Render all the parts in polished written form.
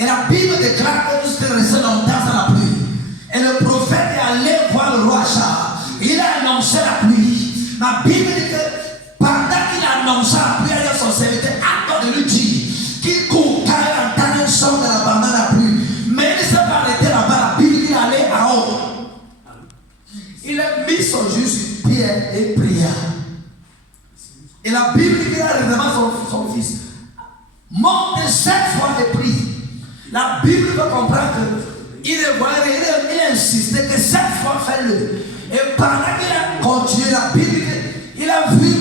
Et la Bible déclare que nous sommes restés longtemps sans la pluie. Et le prophète est allé voir le roi Achab. Il a annoncé la pluie. Ma Bible dit que pendant qu'il a annoncé la pluie, il a son serviteur attend de lui dire qu'il court car il entend un son de la bande de la pluie. Mais il ne s'est pas arrêté là-bas. La Bible dit qu'il allait en haut. Il a mis son genou sur pierre et pria. Et la Bible dit qu'il a réellement son fils. Monte 7 fois et prie. La Bible veut comprendre qu'il il a insisté que 7 fois fais-le. Et pendant qu'il a continué, la Bible dit qu'il a vu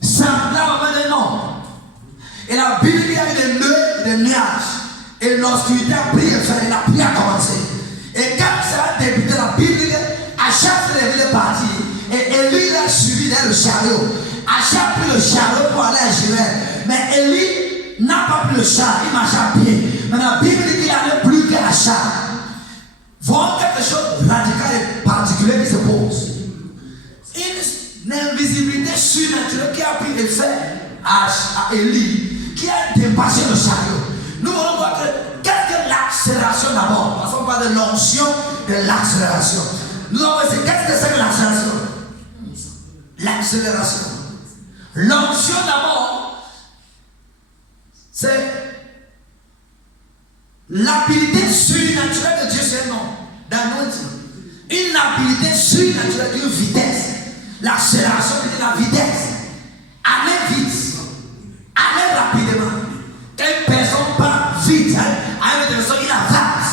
semblable à un homme. Et la Bible dit qu'il y a eu des nuages. Et l'obscurité a pris et la pluie a commencé. Et quand ça a débuté, la Bible dit qu'Achab s'est levé de partir. Et Élie l'a suivi dans le chariot. Achab a pris le chariot pour aller à Jérusalem. Mais Élie n'a pas pris le char, il marche à pied. Mais la Bible dit qu'il n'y avait plus qu'Achab. Voilà quelque chose de radical et particulier qui se pose. Une invisibilité surnaturelle qui a pris effet à Élie, qui a dépassé le chariot. Nous allons voir que qu'est-ce que l'accélération d'abord? Parce qu'on parle de l'onction de l'accélération. Nous allons voir qu'est-ce que c'est que l'accélération? L'accélération. L'onction d'abord, c'est l'habilité surnaturelle de Dieu, c'est un nom. Dans notre une habilité surnaturelle d'une vitesse. L'accélération de la vitesse. Aller vite. Aller rapidement. Une personne part vite. À une personne, il avance.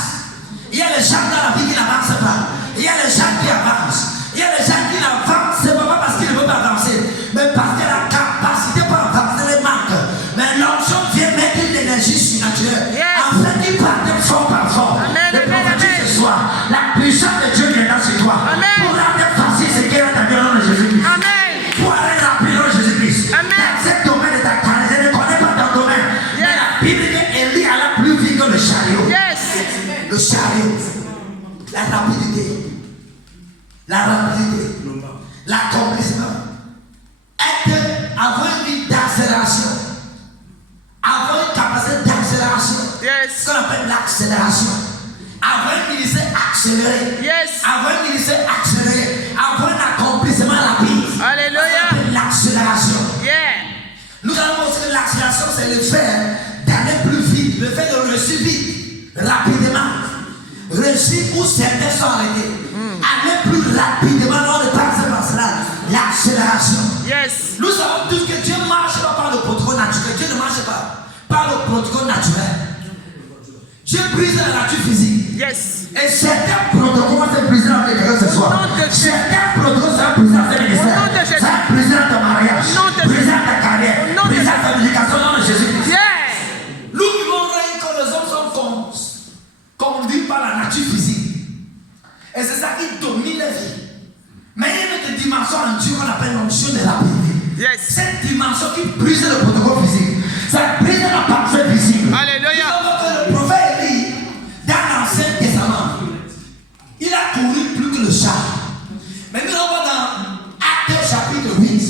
Il y a les gens dans la vie qui n'avancent pas. Il y a les gens qui avancent. Il y a les gens qui n'avancent. C'est pas parce qu'ils ne veulent pas avancer, mais parce que la capacité pour avancer les manque. Mais l'onction vient mettre une énergie surnaturelle. En fait, il part fort par fort. Le prophète ce soir, la puissance de Dieu vient dans ce toi. Pour rendre facile ce qu'il y a dans le nom de Jésus-Christ. Pour aller rapidement de Jésus-Christ. Dans ce domaine de ta carrière, je ne connais pas ton domaine. Mais la Bible dit qu'Élie alla plus vite que le chariot. Le chariot. La rapidité. L'accomplissement. Avoir une vie d'accélération. Avoir une capacité d'accélération. Ce qu'on appelle l'accélération. Avoir un ministère accéléré. Avoir un ministère accéléré. Avoir un accomplissement rapide. Alléluia. L'accélération. Nous allons montrer que l'accélération, c'est le fait d'aller plus vite, le fait de réussir vite, rapidement. Réussir où certains sont arrêtés. Aller plus rapidement dans le temps, c'est par cela. L'accélération. Nous savons tous que Dieu ne marche pas par le protocole naturel. Dieu ne marche pas par le protocole naturel. Dieu brise la nature physique. Et certains protocoles vont se briser dans quelqu'un ce soir. Certains protocoles seront brisés dans tes ministères. Ça va briser dans ton mariage. Briser dans ta carrière. Briser dans ta éducation dans le Jésus-Christ. Nous vivons quand les hommes sont conduits par la nature physique. Et c'est ça qui domine la vie. Mais il y a une dimension en Dieu qu'on appelle l'onction de la vie. Cette dimension qui brise le protocole physique. Ça brise la parfait visible. Alléluia. Le prophète Élie, dans l'Ancien Testament, il a couru plus que le chat. Mais nous allons voir dans Actes chapitre 8.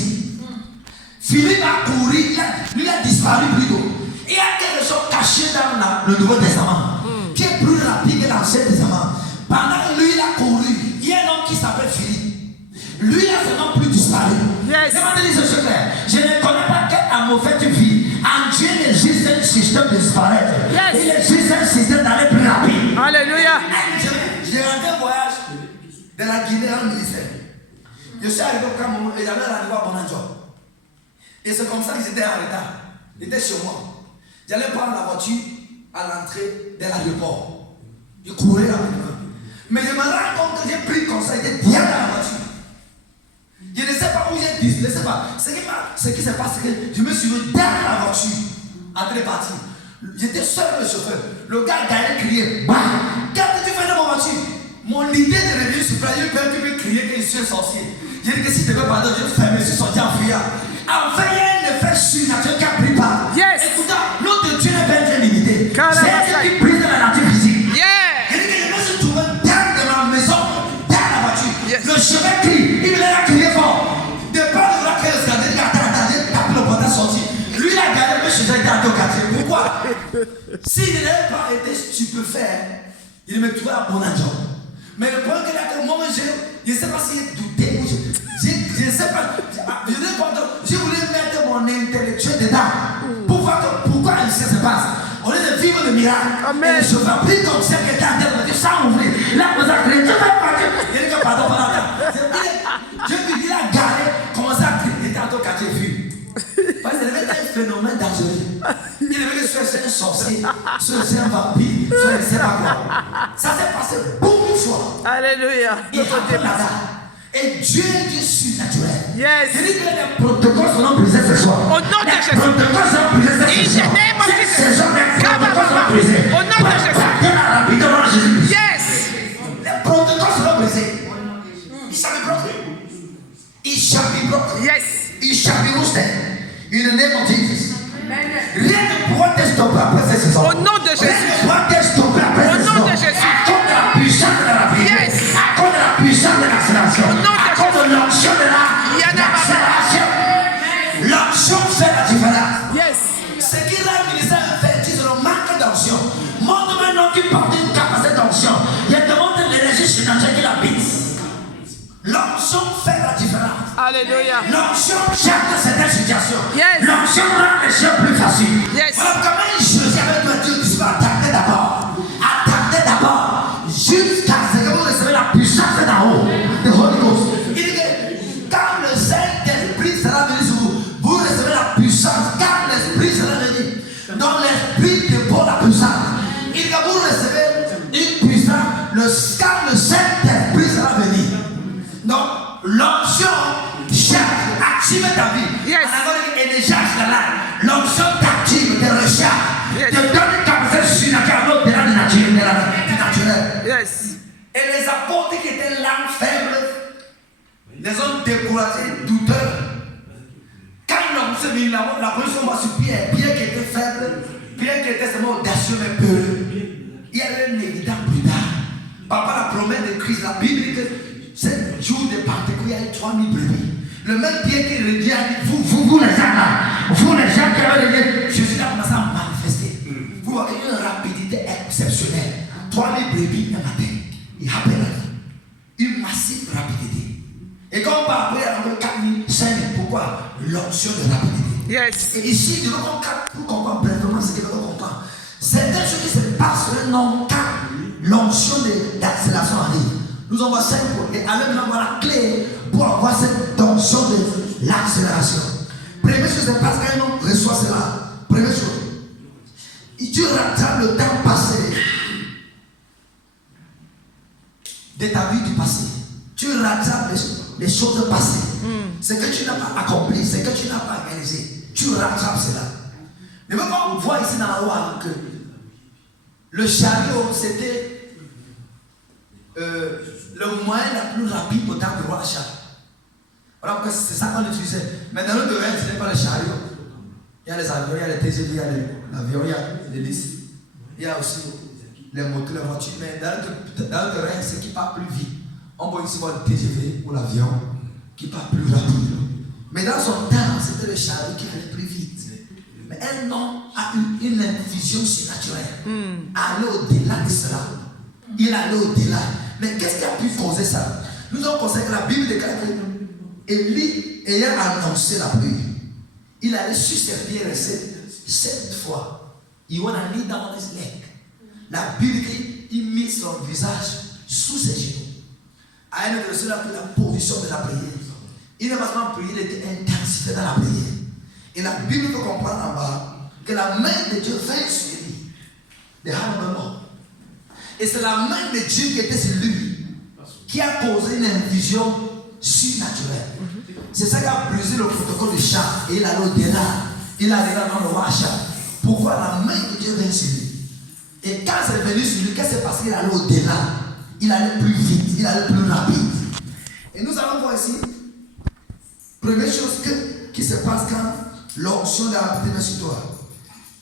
Philippe a couru, lui a disparu plus tôt. Il y a quelque chose caché dans le Nouveau Testament qui est plus rapide que l'Ancien Testament. Pendant que lui il a couru, il y a un homme qui s'appelle Philippe. Lui là, c'est non plus disparu. Demandez-lui ce secret. Je ne connais pas quelle mauvaise vie. En Dieu, il existe un système de disparaître. Il existe un système d'aller plus rapide. Alléluia. J'ai rentré un voyage de la Guinée en ministère. Je suis arrivé au Cameroun et j'avais rendez-vous à Bonanjo. Et c'est comme ça qu'ils étaient en retard. Ils étaient chez moi. J'allais prendre la voiture à l'entrée de l'aéroport. Je courais rapidement. Mais je me rends compte que j'ai pris comme ça, j'étais bien dans la voiture. Je ne sais pas où j'ai dit, je ne sais pas. Ce qui s'est passé, c'est que je me suis mis dans la voiture, en train de partir. J'étais seul avec le chauffeur. Le gars allait crier. Bah, qu'est-ce que tu fais dans ma voiture? Mon idée de revenir sur place, il peut crier que je suis un sorcier. J'ai dit que si tu veux pardon, je vais fermer, je suis sorti en fuyant. En fait, il y a un effet surnaturel qui a pris part. Écoutez, notre Dieu n'est pas un Dieu limité. C'est un Dieu qui brise la nature physique. Il dit que je me suis trouvé dans ma maison, dans la voiture. Le chemin crie, il venait à crier fort. De part de là, qu'il a regardé, il a tapé le portail sorti. Lui, il a gardé, mais je suis allé au quartier. Pourquoi? S'il n'avait pas été stupéfait, il me trouvait à bon job. Mais le problème qu'il y a que moi, je ne sais pas s'il est douté ou je ne sais pas. Je voulais mettre mon intellectuel dedans pour voir pourquoi ça se passe. Au lieu de vivre le miracle, et je fabrique comme ça que quelqu'un me dit sans ouvrir. Là, vous avez crié, il dit que pardon, il a garé, commencé à crier tantôt quand j'ai vu. Parce qu'il devait être un phénomène dangereux. Il devait soit un sorcier, soit un vampire, soit je ne sais pas quoi. Ça s'est passé beaucoup de fois. Alléluia. Il est là-bas. Et Dieu est surnaturel. Yes. Il dit que les protocoles seront brisés ce soir. Au nom de Jésus. Les protocoles seront brisés ce soir. Ces gens, les protocoles seront brisés. Au nom de Jésus. Yes. Les protocoles seront brisés. It shall be broken. It shall be broken. Yes. It shall be roasted. In the name of Jesus. Rien ne pourra te stopper après cette saison. Au nom de Jésus. Rien ne pourra te stopper après cette saison. Au nom de Jésus. À cause de la puissance de la prière. Yes. À cause de la puissance de l'accélération. Au nom de à cause de l'onction de l'accélération. L'onction fait la différence. Yes. Ce qui rend le ministère fait, c'est le manque d'onction. Montre-moi un homme qui porte une capacité d'onction. Il y a demande l'énergie surnaturelle qui l'habite. L'onction fait la différence. Alléluia. L'onction change certaines situations. Yes. L'onction rend les choses plus faciles. Yes. Voilà comment Jésus avait doit dire qu'il va attaquer d'abord. Attaquer d'abord. Jusqu'à ce que vous recevez la puissance d'en haut. De Holy Ghost. Il dit que quand le Saint-Esprit sera venu sur vous, vous recevez la puissance. Quand l'Esprit sera venu, donc l'Esprit dépose la puissance. Il dit que vous recevez une puissance. Quand le Saint-Esprit sera venu. Donc, l'onction active ta vie. Yes. L'onction t'active, te recharge. Yes. Te donne une capacité surnaturelle au-delà du naturel. Yes. Et les apôtres qui étaient l'âme faible, les hommes découragés, douteurs, quand l'onction est venue, la position va sur Pierre. Pierre qui était faible, Pierre qui était seulement audacieux mais peureux. Il y avait un évident plus tard. Papa, la promesse de Christ, la Bible dit que ce jour de Pentecôte, il y a eu 3000 brebis. Le même Pierre qui le dit, vous les gens là, vous les gens qui avez le dit, Jésus a commencé à manifester. Vous avez une rapidité exceptionnelle. 3000 brebis un matin. Il rappelle une massive rapidité. Et quand on parle après, on a 4000, 5000. Pourquoi? L'onction de rapidité. Yes. Et ici, nous avons pour comprendre pleinement ce que nous devons comprendre. Certaines choses qui se passent non quand l'onction d'accélération arrive. Nous envoie 5 points. Et alors nous avons la clé pour avoir cette onction de l'accélération. Première chose qui se passe quand on reçoit cela. Première chose. Tu rattrapes le temps passé de ta vie du passé. Tu rattrapes les choses passées. Ce que tu n'as pas accompli, ce que tu n'as pas réalisé. Tu rattrapes cela. Mais maintenant, on voit ici dans la loi que le chariot, c'était le moyen le plus rapide au temps de roi Achab. Voilà pourquoi c'est ça qu'on utilisait. Mais dans notre rêve, ce n'est pas le chariot. Il y a les avions, il y a les TGV, il y a l'avion, il y a l'hélice. Il y a aussi les motos, les voitures. Mais dans notre rêve, c'est qui part plus vite. On voit ici voir le TGV ou l'avion qui part plus rapide. Mais dans son temps, c'était le chariot qui allait plus vite. Mais un homme a eu une vision surnaturelle. Aller au-delà de cela. Il allait au-delà. Mais qu'est-ce qui a pu causer ça? Nous avons constaté que la Bible déclare que Élie ayant annoncé la pluie, il allait sur ses pieds rester 7 fois. Il en a mis dans les legs. La Bible dit il mit son visage sous ses genoux. À une personne la position de la prière. Il n'a pas seulement prié, il était intensifié dans la prière. Et la Bible peut comprendre en bas que la main de Dieu vint sur lui. The hand of the Lord. Et c'est la main de Dieu qui était sur lui qui a causé une vision surnaturelle. C'est ça qui a brisé le protocole de Chab. Et il allait au-delà. Il allait dans le roi Chab. Pourquoi la main de Dieu vient sur lui? Et quand c'est venu sur lui, qu'est-ce qui s'est passé? Il allait au-delà. Il allait plus vite. Il allait plus rapide. Et nous allons voir ici. Première chose qui se passe quand l'onction de la rapidité vient sur toi.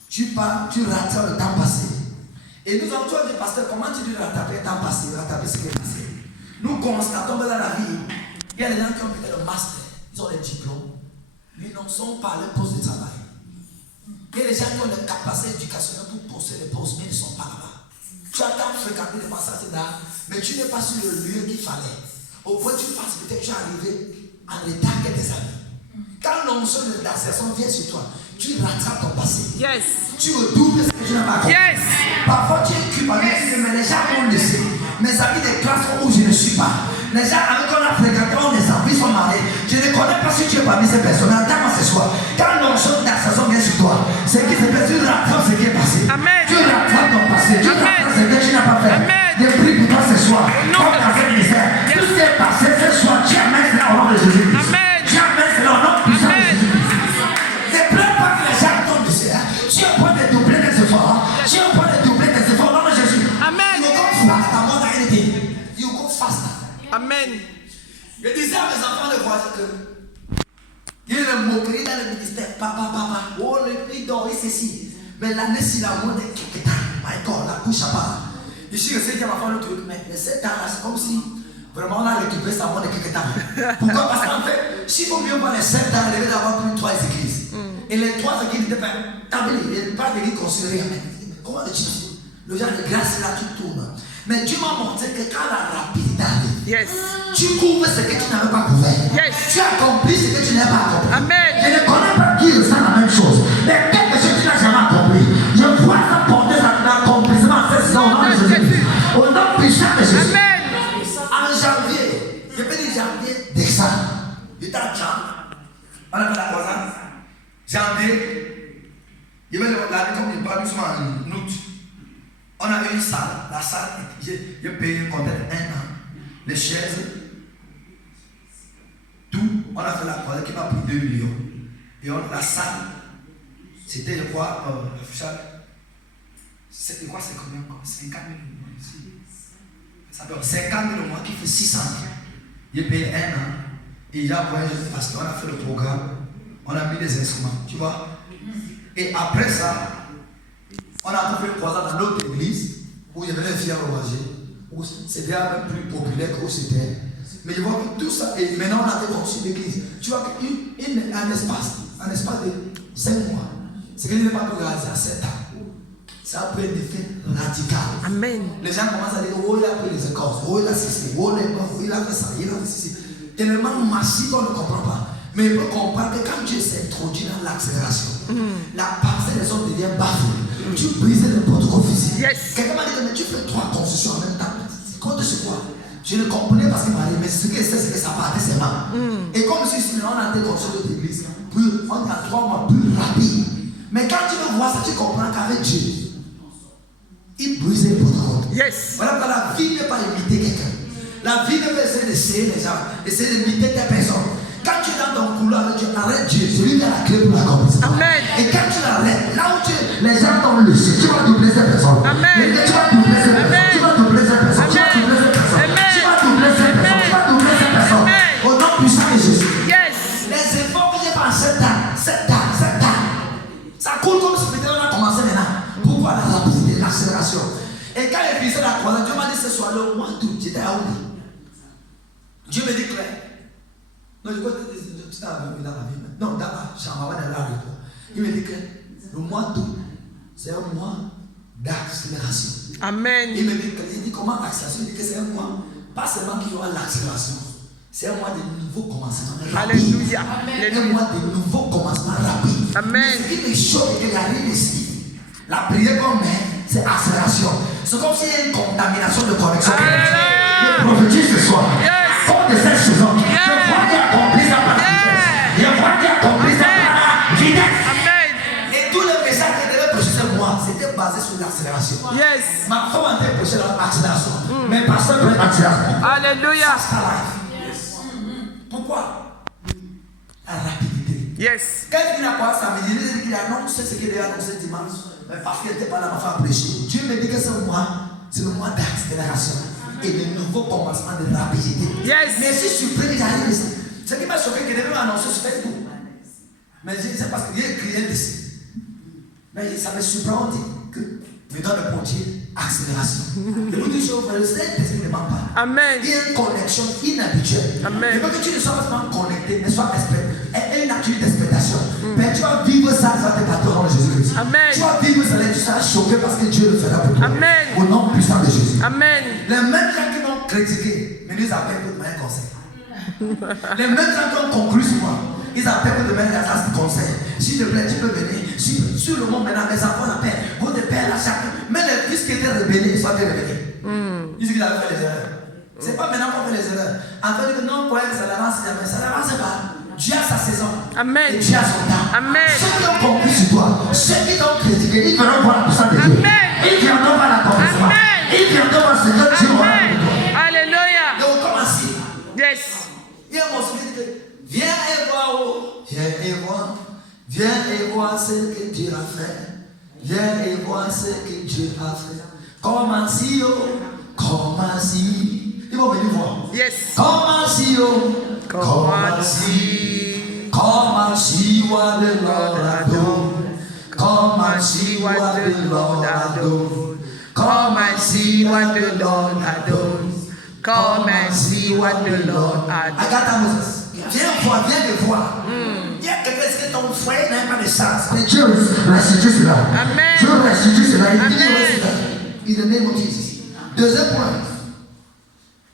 Tu pars, tu rattrapes le temps passé. Et nous avons toujours dit, pasteur, comment tu dis rattraper le temps passé, rattraper ce qui est passé? Nous constatons que dans la vie, il y a des gens qui ont peut-être le master, ils ont les diplômes, mais ils n'en sont pas à leur poste de travail. Il y a des gens qui ont les capacités éducationnelles pour poser les postes, mais ils ne sont pas là-bas. Tu as tant fréquenté les passages d'art, mais tu n'es pas sur le lieu qu'il fallait. Au point où tu penses que tu es arrivé en retard que tes amis. Quand l'onction de l'association vient sur toi, tu rattrapes ton passé. Yes. Tu redoubles ce que tu n'as pas compris. Yes. Parfois tu es culpabilisé, mais les gens ont laissé. Mes amis de classe où je ne suis pas. Les gens avec qui on a fréquenté, on les amis sont mariés. Je ne connais pas si tu es parmi ces personnes. Attends-moi ce soir. Quand l'onction d'association vient sur toi, c'est qui se passe, tu rattrapes ce qui est passé. Amen. Tu rattrapes ton passé. Tu rattrapes ce que tu n'as pas fait. Amen. Je prie pour toi ce soir. Non. Comme dans cette misère. Tout ce qui est passé ce soir, tu amènes cela au nom de Jésus. Amen. Tu amènes cela au nom puissant de Amen. Jésus. Ne pleure pas que les gens tombent du ciel. Tu es au point de doubler tes efforts. Tu es au point de doubler tes efforts au nom de Jésus. Amen. You go faster more than anything. You go faster. Amen. Je disais à mes enfants de voisin que il y a une moquerie dans le ministère. Papa, oh le prix d'or et ceci. Mais l'année-ci, la mode est quelque temps. My God, la couche à part. Ici, je sais qu'il va faire le truc, mais les 7 ans là, c'est comme si vraiment on a récupéré sa mode de quelque temps. Pourquoi? Parce qu'en fait, s'il faut mieux voir les 7 ans, il devait avoir plus de 3 églises. Et les 3 églises n'étaient pas tablies. Il n'y avait pas d'église considérée. Mais comment le dire? Le genre de grâce là, tu tournes. Mais Dieu m'a montré que quand la rapidité arrive, Yes. tu couvres ce que tu n'avais pas couvert. Yes. Tu accomplis ce que tu n'as pas accompli. Amen. Je ne connais pas qui ressent la même chose. Mais quelque chose que tu n'as jamais accompli. Je vois ça porter son accomplissement cette saison au nom de Jésus. Au nom puissant de Jésus. Amen. En janvier, je peux dire janvier, décembre. J'étais à Jean. On a fait la croissance. Janvier, il y avait l'année comme il parle souvent en août. On avait une salle, la salle, j'ai payé un contrat de 1 an. Les chaises, tout, on a fait la croisade qui m'a pris 2 millions. Et la salle, c'était, je crois, c'était quoi, c'est combien encore? 50 000 mois ici. Ça fait 50 000 mois qui fait 600 000. J'ai payé 1 an. Et j'ai envoyé parce qu'on a fait le programme, on a mis des instruments, tu vois. Et après ça, on a fait une croisade dans l'autre église où il y avait les filles enragées, où c'était même plus populaire que où c'était. Mais je vois que tout ça, et maintenant on a construit l'église. Tu vois un espace de 5 mois, c'est que je n'ai pas pu réaliser à 7 ans. Ça a pris un effet radical. Amen. Les gens commencent à dire, oh il a pris les écorces, oh il a ceci, oh il a fait ça, il a fait ceci. Tellement massif qu'on ne comprend pas. Mais il faut comprendre que quand Dieu s'est introduit dans l'accélération, la parcelle des hommes devient bafouée. Tu brises le protocole physique. Yes. Quelqu'un m'a dit que mais tu fais 3 constructions en même temps. Compte sur quoi? Je ne comprenais pas ce qu'il m'a dit, mais ce que c'est, c'est que ça partait seulement. Et comme si on a été construit d'autres églises, on est à 3 mois plus rapide. Mais quand tu veux voir ça, tu comprends qu'avec Dieu, il brise le protocole. Yes. Voilà que la vie n'est pas imiter quelqu'un. La vie n'est pas essayer d'essayer les gens, essayer d'imiter tes personnes. Quand tu es dans ton couloir avec Dieu, arrête Dieu, c'est lui qui a la clé pour l'accomplissement. Amen. Et quand tu l'arrêtes, là où les gens t'ont laissé, tu vas doubler ces personnes. Amen. Tu vas doubler ces personnes. Amen. Tu vas doubler ces personnes. Tu vas Amen. doubler ces personnes. Amen. Tu vas doubler ces personnes. Tu vas doubler ces personnes. Amen. Au nom puissant de Jésus. Yes. Les efforts que j'ai fait en 7 ans, ça coule comme si peut-être on a commencé maintenant. Pour voir la rapidité, l'accélération. Et quand j'ai visé la croisade, Dieu m'a dit ce soir le mois d'août, j'étais à Ouli. Dieu me dit clair. Non, je crois que tu t'as vu dans la vie. Non, dans la chambre, dans la rue. Il me dit que le mois d'août, c'est un mois d'accélération. Amen. Il me dit comment l'accélération? Il dit que c'est un mois, pas seulement qu'il y aura l'accélération, c'est un mois de nouveaux commencements rapides. Alléluia. Un mois de nouveaux commencements rapides. Amen. Ce qui me choque et qu'il arrive ici, la prière qu'on met, c'est accélération. C'est comme s'il y a une contamination de connexion. Je prophétise ce soir. Comme de cette saison, je vois qu'il accomplit ça par la vitesse. Je vois qu'il accomplit ça par la vitesse. Amen. Et tous les messages que devait prêcher ce mois, c'était basé sur l'accélération. Yes. Ma femme a été prêcher l'accélération. Mais pasteur peut l'accélération. Alléluia. Pourquoi? La rapidité. Yes. Quand il n'a pas samedi, il dit qu'il annonce ce qu'il a annoncé dimanche. Mais parce qu'il n'était pas là, ma femme prêcher. Dieu me dit que ce mois, c'est le mois d'accélération. Et de nouveaux commencements de rapidité. Yes. Mais si je suis prêt, j'arrive ici. Ce qui m'a choqué, qu'il devait m'annoncer sur Facebook. Mais c'est parce qu'il y a écrit ici. Mais ça me surprend, on dit que me donne le portier accélération. Je vous dis, le Saint-Esprit ne ment pas. Amen. Il y a une connexion inhabituelle. Amen. Je veux que tu ne sois pas seulement connecté, mais sois une attitude d'expectation. Mais tu vas vivre ça, ça va te battre au nom de Jésus-Christ. Amen. Tu vas vivre ça, tu seras choqué parce que Dieu le fera pour toi. Amen. Au nom puissant de Jésus. Amen. Les mêmes gens qui m'ont critiqué, mais nous appellent pour demander un conseil. Les mêmes gens qui ont conclu sur moi, ils appellent pour demander un conseil. S'il te plaît, tu peux venir. Sur le monde maintenant, mes enfants appellent. Votre père là, chacun. Même les fils qui étaient rebellés, ils sont révélés. Ils disent qu'ils avaient fait les erreurs. C'est pas maintenant qu'on fait les erreurs. En fait, que non, quoi, ça n'avance jamais. Ça n'avance pas. Dieu a sa saison. Amen. Et Dieu a son temps. Amen. Ceux qui ont compris sur toi, ceux qui t'ont critiqué, ils viendront voir la puissance de Dieu. Amen. Ils viendront voir l'accomplissement. Amen. Ils viendront voir ce que Dieu aura Amen. pour toi. Alléluia. Donc, commencez. Yes. Il y a un morceau qui dit viens et voir, oh, viens et voir. Viens et voir ce que Dieu a fait. Viens et voir ce que Dieu a fait. Commencez, oh, commencez. Ils vont venir voir. Yes. Commencez, oh, Commencez. Come and see what the Lord has done. Come and see what the Lord has done. Come and see what the Lord has done. Come and see what the Lord has done. Agatha Moses, viens voir, viens de voir. Il y a quelqu'un qui est ton frère n'a pas de chance. Mais Dieu restitue cela. Amen. Dieu restitue cela. Amen. In the name of Jesus. Deuxième point.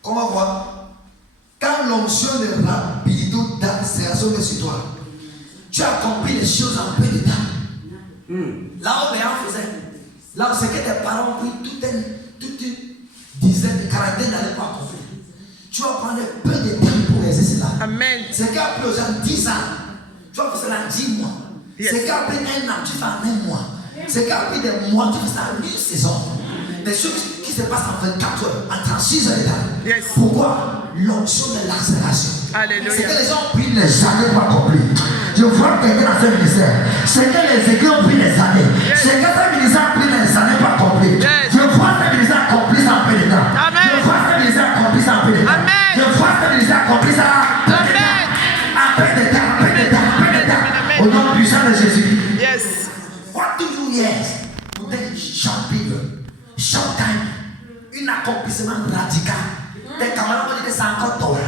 On va voir. Quand l'onction de rapidité d'accélération est sur toi, tu as compris les choses en peu de temps. Là où les gens faisaient, là où c'est que tes parents ont pris toute une dizaine, de quarantaine d'années pour accomplir. Tu vas prendre peu de temps pour réaliser cela. Amen. C'est qui a pris aux gens 10 ans, tu vas faire cela en 10 mois. Yes. C'est qui a pris un an, tu fais en un mois. C'est qui a pris des mois, tu fais ça en une saison. Des choses qui se passent en 24 heures, en 36 heures de temps. Yes. Pourquoi? L'onction de l'accélération. Alléluia. C'est que les gens ont pris les années pour accomplir. Je vois quelqu'un dans ce ministère. C'est que les églises ont pris les années. Yes. C'est que ce ministère a pris les années pour accomplir. Yes. Je vois ce ministère accomplir ça en peu de temps. Amen. Je vois ce ministère accomplir ça en peu de temps. Amen. Je vois ce ministère accomplir ça Amen. en peu de temps. En peu de temps. En peu de temps. Amen. Au nom puissant de Jésus. Yes. What do you yes? Pour des short period, short time, un accomplissement radical. Tes camarades vont dire que c'est encore toi.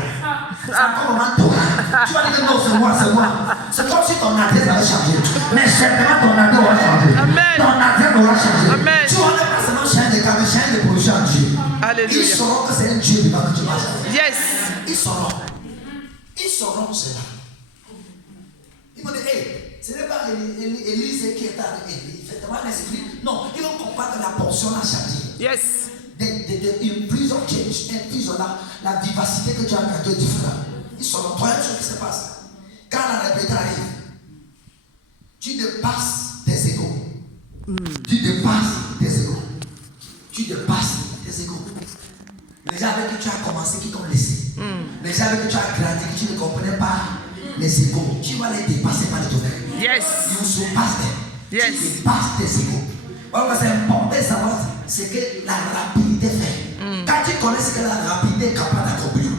C'est encore moment toi. Tu vas dire que non, c'est moi, c'est moi. C'est comme si ton adresse avait changé. Mais certainement ton adresse aura changé. Amen. Ton adresse aura changé. Amen. Tu vas pas seulement changer de cas, mais changer de position en Dieu. Alléluia. Ils sauront que c'est un Dieu devant que tu marches. Yes. Ils sauront. Ils sauront cela. Ils vont dire, hey, ce n'est pas Élise qui est avec Élie. C'est tellement l'esprit. Non, ils vont comprendre que la portion a changé. Yes. Une prise of change, une prise la vivacité que tu as gardée est différente. Ils sont la troisième chose qui se passe. Quand la répétition arrive, tu dépasses tes égos. Tu dépasses tes égos. Tu dépasses tes égos. Les gens avec qui tu as commencé, qui t'ont laissé. Les gens avec qui tu as grandi, qui tu ne comprenais pas les égos. Tu vas les dépasser par le tonnerre. Yes. Ils surpassent. Yes. Tu dépasses tes égos. Alors c'est important de savoir ce que la rapidité fait. Quand tu connais ce que la rapidité est capable d'accomplir,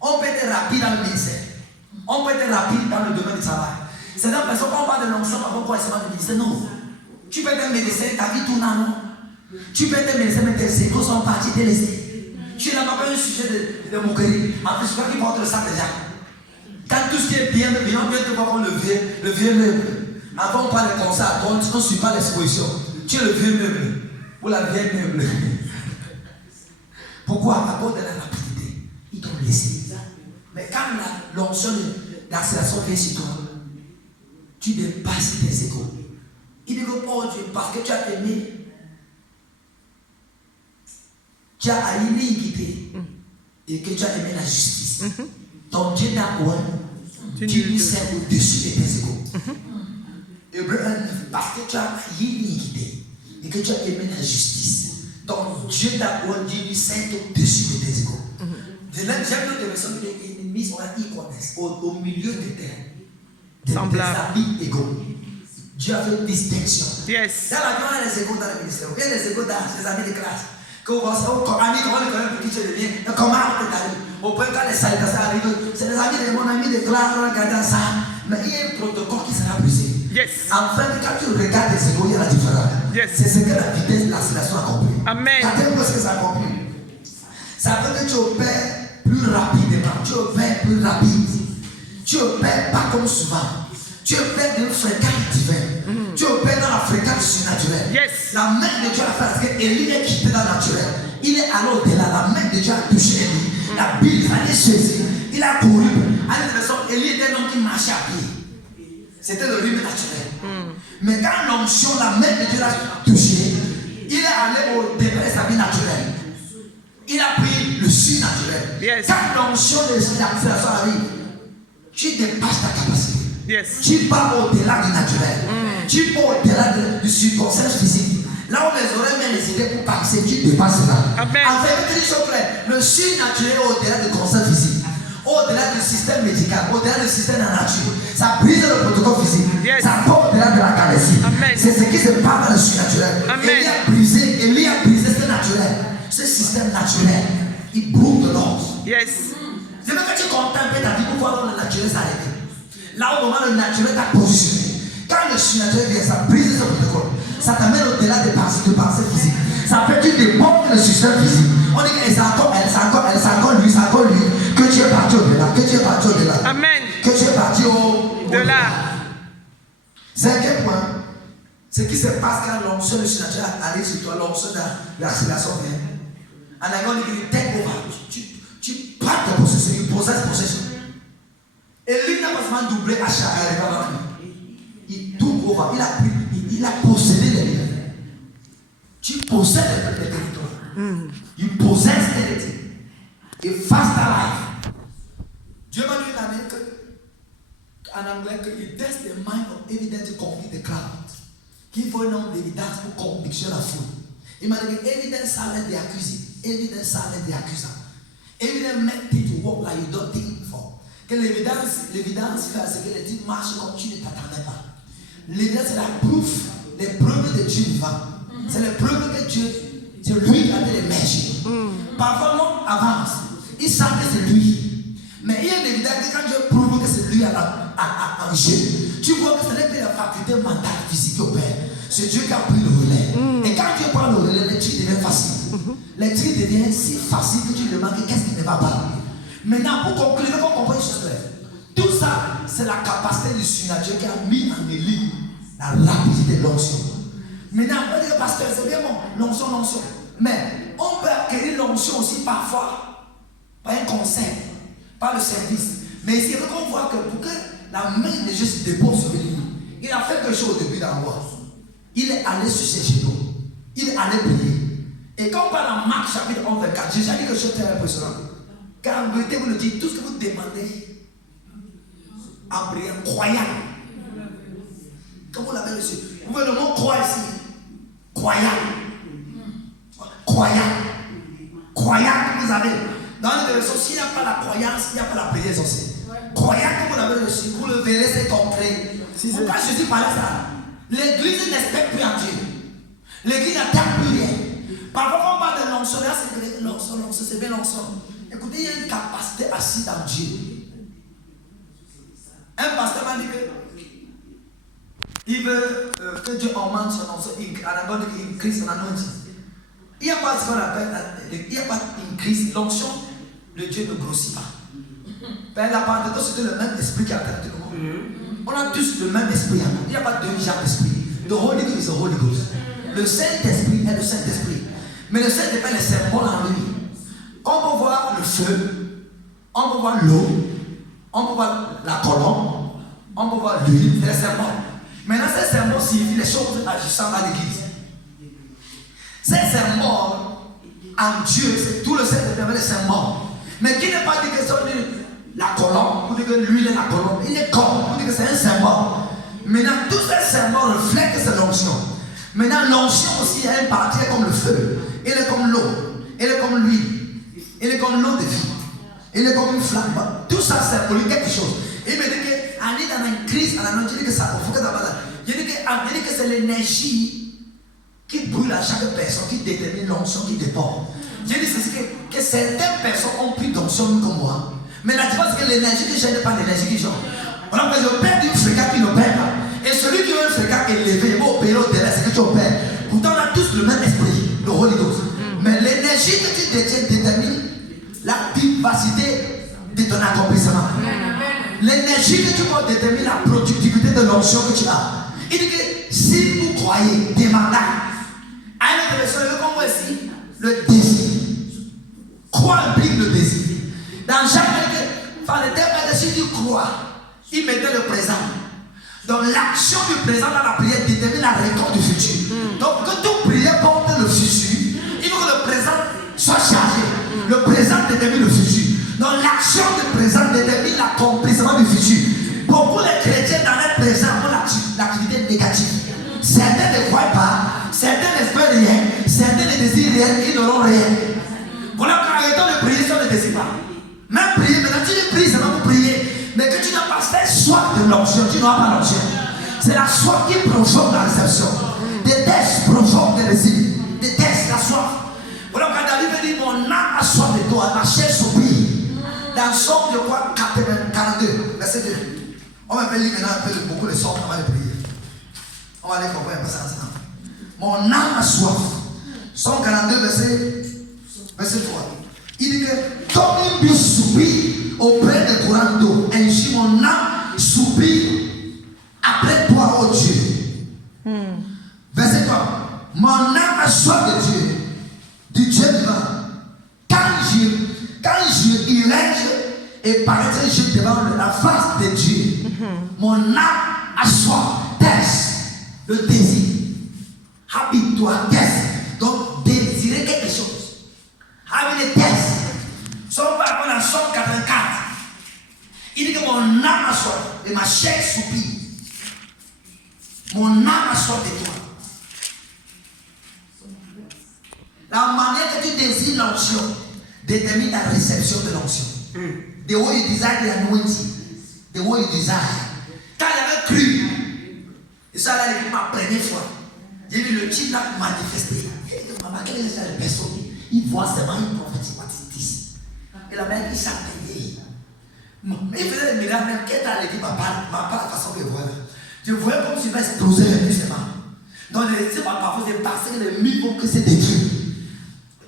on peut être rapide dans le ministère. On peut être rapide dans le domaine du travail. C'est dans personne qu'on parle de l'onction par rapport au ministère. Non. Tu peux être un médecin, ta vie tourne en non. Tu peux être un médecin, mais tes égos sont partis délaissés. Tu n'as pas un sujet de moquerie. En plus, je crois qu'il porte le sac déjà. Quand tout ce qui est bien, on vient te voir comme le vieux meuble. Avant on parle de concert, on ne suit pas l'exposition. Tu es le vieux meuble ou la vieille meuble. Pourquoi? À cause de la rapidité. Ils t'ont laissé. Mais quand l'onction d'accélération vient sur toi, tu dépasses tes égos. Il dit que oh Dieu, parce que tu as aimé, tu as haï l'iniquité et que tu as aimé la justice. Ton Dieu n'a oué, tu lui sers au-dessus de tes égos. Hébreu 1, parce que tu as haï l'iniquité et que tu as aimé la justice. Donc Dieu t'a dit lui sert au-dessus de tes égos. J'aime notre version qui est mise en au milieu de tes amis égaux. Dieu a fait une distinction. Yes. Dans la vie, on a les égaux dans le ministère. Il y a les égaux dans les amis de classe. Que vous pensez, comme ami, comment on connaît pour qui tu deviens, comment on peut t'arriver. Au point quand les salutations arrivent, c'est les amis de mon ami de classe, on regarde ça. Mais il y a un protocole qui sera brisé. Yes. Enfin, quand tu regardes les égaux, il y a la différence. Yes. C'est ce que la vitesse de l'accélération accomplit. Amen. Regardez-moi ce que ça accomplit. Ça veut dire que tu opères plus rapidement, tu opères plus rapide. Tu opères pas comme souvent. Tu opères d'une fréquence divine. Tu opères dans la fréquence surnaturelle. Yes. La main de Dieu a fait parce qu'Élie est quitté dans le naturel. Il est allé au-delà. La main de Dieu a touché Élie. La Bible a saisi. Il a couru. À une façon, Élie était un homme qui marchait à pied. C'était le rythme naturel. Mais quand l'onction, la main de Dieu l'a touché, il est allé au-delà de sa vie naturelle. Il a pris le surnaturel. Yes. Quand l'onction de l'accélération arrive, tu dépasses ta capacité. Yes. Tu pars au-delà du naturel. Tu pars au-delà du circonstance physique. Là où les oreilles mettent les idées pour passer, tu dépasses là. Amen. En fait, je dis chose claire, le surnaturel est au-delà du concept physique. Au-delà du système médical, au-delà du système de la nature. Ça brise le protocole physique. Yes. Ça part au-delà de la galaxie. Amen. C'est ce qui se passe dans le surnaturel. Amen. Élie a brisé ce naturel. Ce système naturel. Il brouille de l'ordre. Yes. C'est même que tu contemples ta vie pour voir où le naturel s'arrête. Là au moment où le naturel t'a positionné. Quand le surnaturel vient, ça brise ce protocole. Ça t'amène au-delà des pensées physiques. Ça fait que tu démontes le système physique. On dit que c'est encore lui, c'est encore lui. Que tu es parti au-delà, que tu es parti au-delà. Amen. Que tu es parti au-delà. Cinquième point, ce qui se passe quand l'onction du surnaturel arrive sur toi, l'onction de l'accélération vient. En anglais, on dit que take over. Tu prends ta possession, tu possèdes possession. Et lui n'a pas seulement doublé à chaque il took over, il a possédé les lieux. Tu possèdes les territoires. You possess everything. A faster life. Dieu m'a dit en anglais qu'il teste the mind of evidence to convict the crowd. Qu'il faut un nombre d'évidence pour conviction la foule. Il m'a dit que évidence s'arrête des accusés. Évidence s'arrête des accusants. Évidence make things to work like you don't think before. Que l'évidence fait c'est que les types marchent comme tu ne t'attendais pas. L'évidence c'est la preuve, les preuves de Dieu vivant. C'est les preuves que Dieu, c'est lui qui a fait les mèches. Parfois l'homme avance, il sent que c'est lui. Mais il y a une évidence que quand Dieu prouve que c'est lui en jeu, tu vois que ce n'est que la faculté mentale, physique qui opère. C'est Dieu qui a pris le relais. Et quand Dieu prend le relais, les trucs deviennent faciles. Les trucs deviennent si faciles que tu te demandes qu'est-ce qui ne va pas. Maintenant, pour conclure, il faut comprendre une chose claire. Tout ça, c'est la capacité du surnaturel qui a mis en élie la rapidité de l'onction. Maintenant, on dit que pasteur, c'est bien bon, l'onction. Mais on peut acquérir l'onction aussi parfois par un conseil, par le service. Mais ici, il faut qu'on voit que pour que la main de Dieu se dépose sur lui, il a fait quelque chose au début d'envoi. Il est allé sur ses genoux. Il est allé prier. Et quand on parle en Marc chapitre 11, 24, Jésus a dit quelque chose de très impressionnant. Car en vérité, vous le dites, tout ce que vous demandez en prière, croyant. Quand vous l'avez reçu, vous voyez le mot croire ici. Croyant. Croyant que vous avez. Dans les versions, s'il n'y a pas la croyance, il n'y a pas la prière aussi. Croyant que vous l'avez reçu, vous le verrez, c'est concret. Pourquoi Jésus parlait ça? L'église n'espère plus en Dieu. L'église n'attend plus rien. Parfois, on parle de l'onction, là, c'est l'onction, c'est bien l'onction. Écoutez, il y a une capacité assise dans Dieu. Un pasteur m'a dit que il veut que Dieu augmente son onction, en abord increase son anointing. Il n'y a pas ce qu'on appelle, il n'y a pas increase, l'onction de Dieu ne grossit pas. Ben, la Pentecôte, c'était le même esprit qui a traité le monde. On a tous le même esprit. Il n'y a pas deux genres d'esprit. The Holy Ghost is the Holy Ghost. Le Saint-Esprit est le Saint-Esprit. Mais le Saint-Esprit est le symbole en lui. On peut voir le feu, on peut voir l'eau, on peut voir la colombe, on peut voir l'huile, c'est les symboles. Maintenant, ces symboles signifient les choses agissant à l'église. Ces symboles, en Dieu, c'est tout le Saint-Esprit avec les symboles. Mais qui n'est pas dit que c'est la colombe, ou dit que l'huile est la colombe, il est comme, ou dit que c'est un symbole. Maintenant, tous ces symboles reflètent que c'est l'onction. Maintenant, l'onction aussi est une partie, comme le feu, il est comme l'eau, il est comme l'huile. Il est comme l'eau de vie. Il est comme une flamme. Tout ça symbolise quelque chose. Il me dit qu'on est dans une crise. Il dit que ça. Il dit que c'est l'énergie qui brûle à chaque personne, qui détermine l'onction qui dépend. Je dis que certaines personnes ont plus d'onction que moi. Mais la différence c'est que l'énergie que j'ai n'est pas l'énergie qui j'ai. On a besoin de perdre une fréquence qui n'opère pas. Et celui qui a une fréquence élevée, il va opérer au-delà, c'est que tu opères. Pourtant, on a tous le même esprit, le Holy Ghost. Mais l'énergie que tu détiens détermine la vivacité de ton accomplissement. L'énergie que tu portes détermine la productivité de l'onction que tu as. Il dit que si vous croyez, demandez. À une autre version, il veut qu'on voit ici le désir. Croire implique le désir. Dans chaque par le terme de si tu crois, il mettait le présent. Donc l'action du présent dans la prière détermine la récolte du futur. Donc que toute prière porte le futur, il faut que le présent soit chargé. Le présent détermine le futur. Donc l'action du présent détermine l'accomplissement du futur. Beaucoup de chrétiens dans leur présent ont l'activité négative. Certains ne croient pas, certains n'espèrent rien, certains ne désirent rien, ils n'auront rien. Voilà qu'en arrêtant de prier, ça ne désire pas. Même prier, maintenant tu dis prier, c'est pas pour prier. Mais que tu n'as pas fait soif de l'onction, tu n'auras pas l'onction. C'est la soif qui provoque la réception. Des tests provoquent des désirs. Des tests, la soif. Voilà quand David dit mon âme a soif de toi, ma chair s'oublie. Dans Somme, je crois, 42, verset 2. On va lire maintenant un peu beaucoup de Sommes avant de prier. On va aller comprendre un peu ça ensemble. Mon âme a soif. Somme 42, verset 3. Il dit que comme une buse soupire auprès des courants d'eau, ainsi mon âme soupire après toi, ô Dieu. Verset 3. Mon âme a soif de Dieu, du Dieu vivant. Quand je irrège et paraîtrai je devant la face de Dieu, mon âme a soif, teste, le désir. Habite-toi, teste. Donc désirer quelque chose. Having a test. Son par rapport à Somme 84. Il dit que mon âme a soif et ma chair soupire. Mon âme a soif de toi. La manière que tu désires l'onction détermine la réception de l'onction. The way you desire the anointing. The way you desire. Quand il avait cru, et ça là, il m'a première fois. J'ai vu le type là manifester. Il dit, maman, quelle est la personne? Il voit seulement une prophétie. Et la mère qui s'appelait. Mais il faisait des miracles, même qu'elle t'a dit, ma part, la façon de voir. Je voyais comme si il va exploser les musulmans. Donc, c'est pas parfois, c'est parce que les murs que c'est détruit.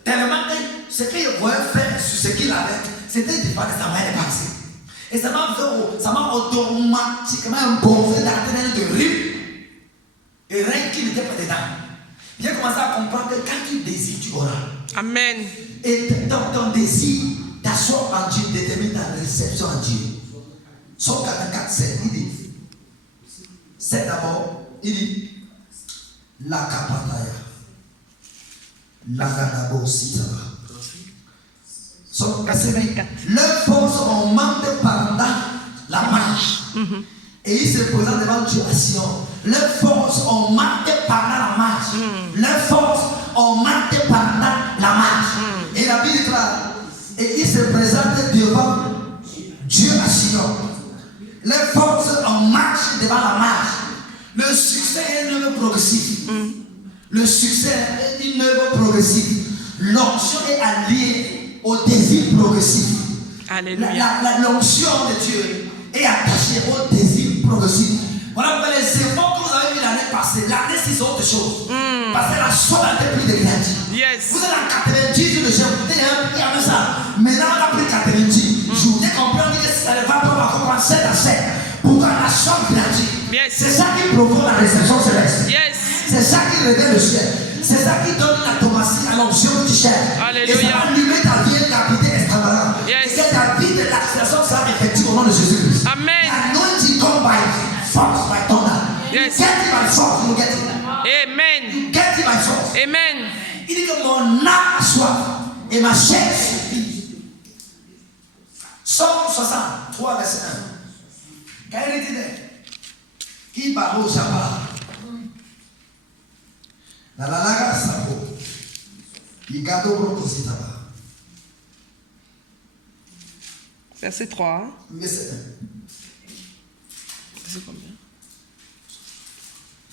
Tellement que ce qu'il voyait faire sur ce qu'il avait, c'était des fois que sa mère est passée. Et ça m'a automatiquement imposé d'atteindre de rire. Et rien qui n'était pas dedans. J'ai commencé à comprendre que quand tu désires, tu auras. Amen. Et dans ton désir, ta soif en Dieu détermine ta réception en Dieu. Somme 44, 7, il dit 7 d'abord, il dit la kapataya, la ganabo sitaba. Somme 24. Leurs forces ont manqué pendant la marche. Et ils se présentent devant Dieu à Sion. Leurs forces ont manqué pendant la marche. Leurs forces ont manqué pendant la marche. Et la Bible dit là, et ils se présentent devant Dieu à Sion. Les forces ont marché devant la marche. Le succès est une œuvre progressive. Le succès est une œuvre progressive. L'onction est alliée au désir progressif. Alléluia. L'onction de Dieu est attachée au désir progressif. Voilà pourquoi les efforts que vous avez vu l'année passée, l'année c'est autre chose. Parce que la soif a été plus de créative. Yes. Vous êtes à 90 jours de jeûne, vous êtes un avec ça. Maintenant on a pris 90. Je voudrais comprendre que ça ne va pas comprendre 7 à 7. Pourquoi la soif créative? Yes. C'est ça qui provoque la réception céleste. Yes. C'est ça qui révèle le ciel. C'est ça qui donne la thomasie à l'onction que tu cherches. Alléluia. Et ça va allumer ta vie capitée extravagante. Yes. Et que ta vie de l'accélération sera effective au nom de Jésus-Christ. Amen. Anointing come by force, by thunder. Yes. You get it by force, you get it. Amen. You get it by force. Amen. Il dit que mon âme a soif et ma chair soupire. Somme 63, verset 1. Quand il dit qui parle au Shabbat. La laga sabo. Igado brokositaba. Verset 3. Verset 1. C'est combien?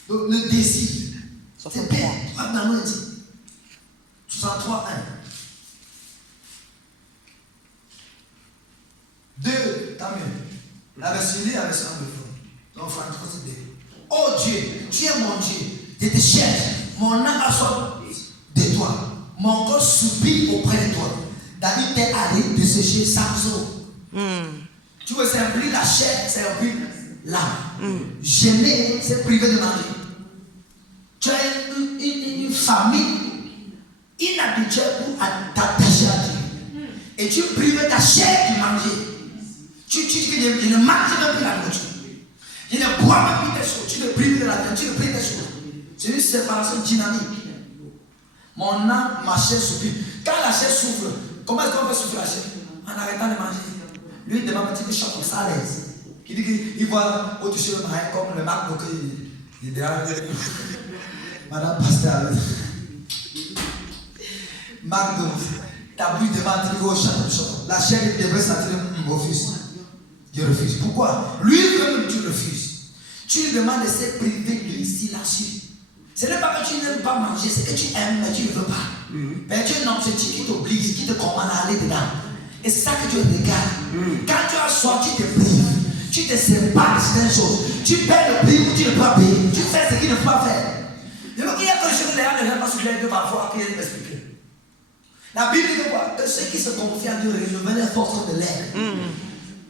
Donc le désir. 63. 63, 1. 2, tant mieux. La version liée, la version anglophone. Donc, franchement, c'est 2. Oh Dieu, tu es mon Dieu. Je te cherche. Mon âme a soif de toi. Mon corps soupire auprès de toi. David t'est allé de sécher Samson. Tu vois, c'est impliquer la chair, c'est impliquer l'âme. Gêner, c'est priver de manger. Tu as une famille inhabituelle pour t'attacher à Dieu. Et tu prives ta chair de manger. Tu dis que je ne mange même plus la nourriture. Je ne bois même plus des choses. Tu te prives de la terre, tu te prives des choses. C'est une séparation dynamique. Mon âme, ma chair souffre. Quand la chair souffre, comment est-ce qu'on peut souffrir la chair? En arrêtant de manger. Lui, il demande un petit peu comme ça à l'aise. Il dit qu'il voit au-dessus de main comme le McDo il est derrière. Madame Pasteur. McDo, ta bouche demande qu'il va au château. La chair devrait sentir mon fils. Je refuse. Pourquoi? Lui-même, tu refuses. Tu lui demandes de se priver de ici, là-dessus. Ce n'est pas que tu n'aimes pas manger, c'est que tu aimes, mais tu ne veux pas. Mais tu as un objectif qui t'oblige, qui te commande à aller dedans. Et c'est ça que tu regardes. Quand tu as soif, tu te prives. Tu te sépares de certaines choses. Tu paies le prix où tu ne peux pas payer. Tu fais ce qu'il ne faut pas faire. Il y a quelque chose que les gens ne veulent pas souffler de parfois qui viennent m'expliquer. La Bible dit quoi? Que ceux qui se confient à Dieu renouvellent les forces de l'aigle.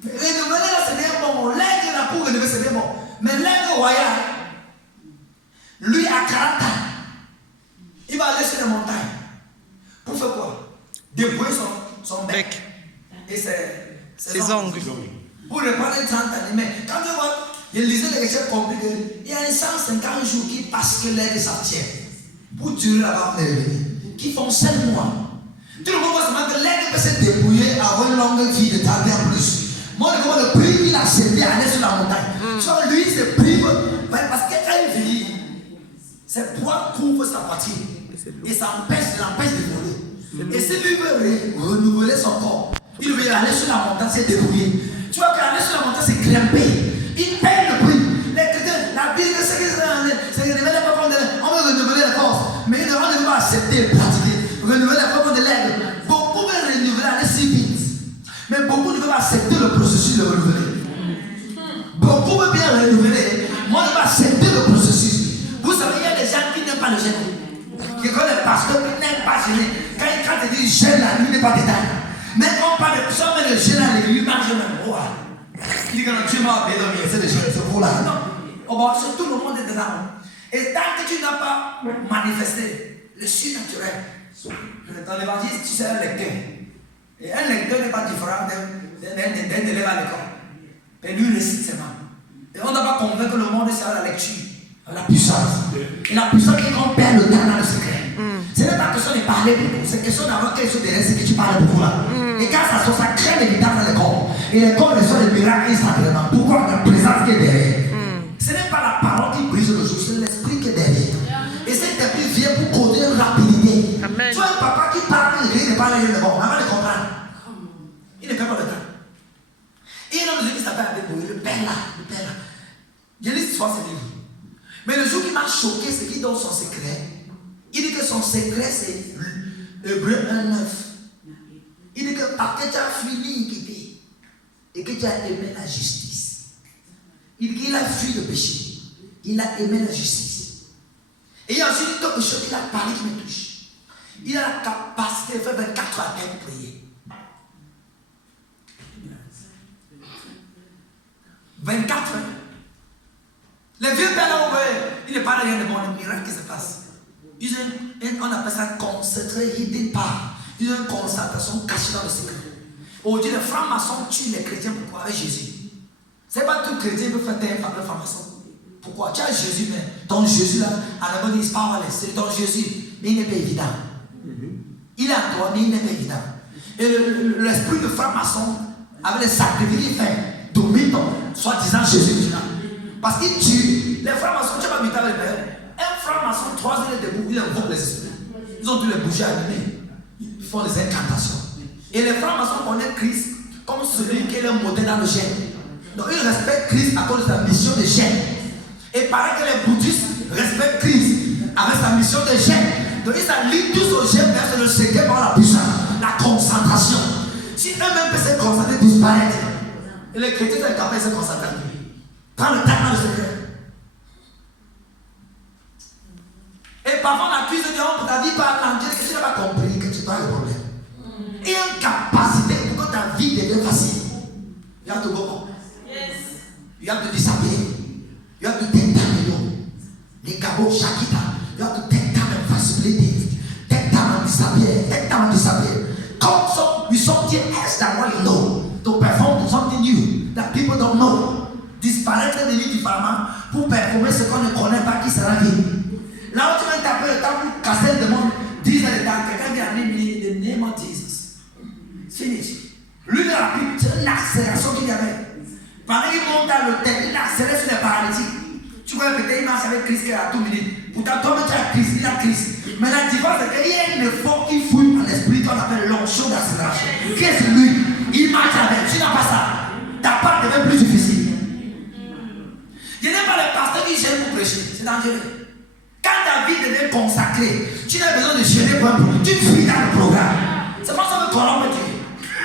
Renouveler là, c'est bien bon. L'aigle là pour renouveler, c'est bien bon. Mais l'aigle royal, lui à 40 ans, il va aller sur les montagnes. Pour faire quoi? Dépouiller son bec. Et ses ongles. Pour reprendre une trentaine. Mais quand tu vois, je lisais les questions compliquées. Il y a 150 jours qui passent que l'aigle s'abstient. Pour durer là-bas, qui font 5 mois. Tout le monde voit seulement que l'aigle peut se dépouiller avant une longue vie de tarder en plus. Moi, le prix il a cédé à aller sur la montagne. Soit lui, il se prive. Parce que quand il vit, ses poids couvrent sa poitrine. Et ça l'empêche de voler. Et si lui veut renouveler son corps, il veut aller sur la montagne, c'est débrouiller. Tu vois qu'aller sur la montagne, c'est grimper. Il paye le prix. Les chrétiens, la Bible, c'est que on veut renouveler la force. Mais on ne veut pas accepter, pratiquer. Renouveler la force de l'aigle. Beaucoup veulent renouveler, aller si vite. Mais beaucoup ne veulent pas accepter le processus de renouveler. Beaucoup veulent bien renouveler. Moi, je ne veux pas accepter le processus. Vous savez, il y a des gens qui n'aiment pas le jeûne. Qui connaissent les pasteurs qui n'aiment pas jeûner. Quand ils disent jeûne, la nuit n'est pas détail. Mais quand on parle de ça, mais le jeûne à l'église, il marche même. Il dit que tu m'as béni, c'est le jeûne, c'est vous là. Non, tout le monde est dedans. Et tant que tu n'as pas manifesté le surnaturel, dans l'évangile, tu sais un lecteur. Et un lecteur n'est pas différent d'un élève à l'école. Et lui récite seulement. Et on ne doit pas convaincre le monde sur la lecture, la puissance. Et la puissance qui qu'on perd le temps dans le secret. Ce n'est pas question de parler beaucoup, c'est question d'avoir quelque chose derrière ce que tu parles beaucoup là. Et quand ça crée des vitamines dans le corps. Et le corps reçoit des miracles instantanément. Pourquoi? La présence qui est derrière. Ce n'est pas la parole qui brise le jour, c'est l'esprit qui est derrière. Et cet esprit vient pour coder rapidité. Amen. Tu vois un papa qui parle, il ne parle rien de bon, avant de comprendre. Il ne perd pas le temps. Et il y a un homme qui s'appelle le père là. Je lis souvent ce livre. Mais le jour qui m'a choqué, c'est qu'il donne son secret. Il dit que son secret c'est Hébreu 1:9. Il dit que parce que tu as fui l'iniquité et que tu as aimé la justice. Il dit qu'il a fui le péché. Il a aimé la justice. Et il y a aussi quelque chose qu'il a parlé qui me touche. Il a la capacité de faire 24 heures pour prier. 24 heures. Les vieux pères là, il ne parle rien de bon, le miracle qui se passe. On appelle ça concentré, hidden power. Ils ont une concentration cachée dans le secret. Aujourd'hui, les francs-maçons tuent les chrétiens. Pourquoi? Avec Jésus. Ce n'est pas tout chrétien qui peut faire un franc-maçon. Pourquoi? Tu as Jésus, mais ton Jésus là, à la mode, il se parle, c'est ton Jésus, mais il n'est pas évident. Il est en toi, mais il n'est pas évident. Et l'esprit de franc-maçon, avec les sacrifices qu'il fait, domine ton soi-disant Jésus. Parce qu'il tue. Les francs-maçons, tu vas m'établir le père. Un franc-maçon, 3 heures debout, il invoque les esprits. Ils ont tous les bougies allumées. Ils font des incantations. Et les francs-maçons connaissent Christ comme celui qui est le modèle dans le gène. Donc ils respectent Christ à cause de sa mission de gène. Et pareil que les bouddhistes respectent Christ avec sa mission de gène. Donc ils s'allient tous au gène vers le secret par la puissance, la concentration. Si eux-mêmes peuvent se concentrer, disparaître. Et les chrétiens sont capables de se concentrer. Prends le temps dans le secret. Et parfois on accuse Dieu pour ta vie par l'ange que tu n'as pas compris que tu as le problème. Et une capacité pour que ta vie devienne facile. You have to go up. Yes. You have to disappear. You have to take time alone. You have to take time and facilitate. Take time and disappear. Take time and disappear. Come with something else than what you know. To perform something new that people don't know. Disparaître de l'île du Pharma pour performer ce qu'on ne connaît pas qui sera vie. Là où tu vas taper le temps pour casser le monde, dis à l'état, quelqu'un vient amener the name of Jesus. Finish. Lui de la Bible, c'est une accélération qu'il y avait. Pendant qu'il monte dans le terre, il accélère sur les paralytiques. Tu vois, peut-être il marche avec Christ qui est à tout minute. Pourtant, toi, tu as Christ, il a Christ. Mais la différence, c'est qu'il y a un effort qui fouille en esprit qu'on appelle l'onction d'accélération. Qu'est-ce que lui? Il marche avec. Tu n'as pas ça. Ta part devient plus difficile. Je n'aime pas les pasteurs qui gênent pour prêcher. C'est dangereux. Quand ta vie devient consacrée, tu n'as besoin de gêner pour un programme. Tu fuis dans le programme. C'est pas ça que corrompt Dieu.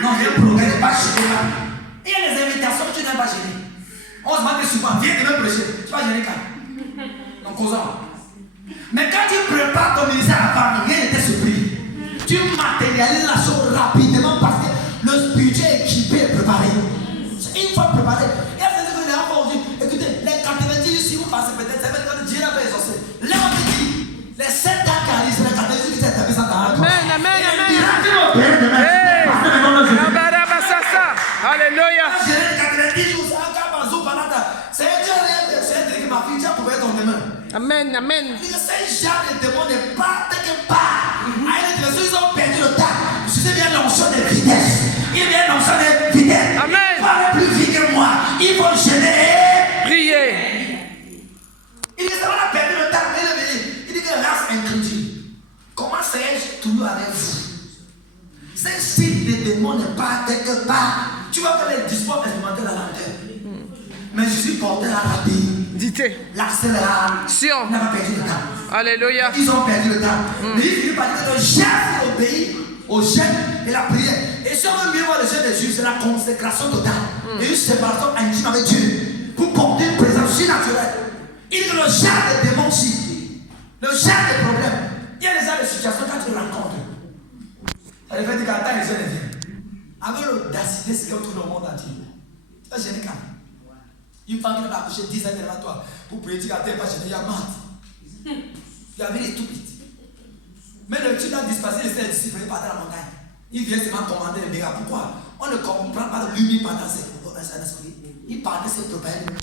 Non, j'ai un programme, il n'est pas gêné là. Il y a des invitations que tu n'aimes pas gêner. On se demande souvent, viens de me prêcher. Tu vas gêner quand? Donc, causant. Mais quand tu prépares ton ministère avant, rien n'était surpris. Tu matérialises la chose rapidement parce que le budget équipé est préparé. Une fois préparé, il y a des gens qui ont dit, écoutez, les 90, si vous passez peut-être, ça veut dire que Dieu n'a pas exaucé. Là, on te dit, les 7 ans qui arrivent, c'est les 90 qui sont tapés sans ta. Amen, amen, amen. Alléluia. Amen, amen. Ces gens de démons ne partent quelque part. Ils ont perdu le temps. C'est bien l'onction de vitesse. Il vient l'onction de vitesse. Amen. Parle plus vite que moi. Il faut gêner. Priez. Il dit, ça va perdu le temps. Il dit que race incrédule. Comment sais-je toujours avec vous? Ce style de démon ne part quelque part. Tu vois que les discours expérimentés la lenteur. Mais je suis porté à la rapide. L'accélération n'a pas perdu le temps. Alléluia. Ils ont perdu le temps. Mais il finit par dire que le chef obéit au chef et la prière. Et si on veut mieux voir le chef des juifs, c'est la consécration totale. Et une séparation intime avec Dieu. Pour porter une présence surnaturelle. Il dit que le chef des démons aussi. Le chef des problèmes. Il y a déjà des situations quand tu rencontres. Ça veut dire qu'attends les jeunes viennent. Avec l'audacité, c'est comme tout le monde entier. Tu vas gêner quand même. Une femme qui n'a pas accouché 10 ans devant toi pour prier, tu n'as pas gêné, il y a mort. Il y avait des stupides. Mais le type a disparu, il s'est discipliné par la montagne. Il vient seulement commander les miracles. Pourquoi? On ne comprend pas lui pendant ses esprits. Il parlait ses problèmes.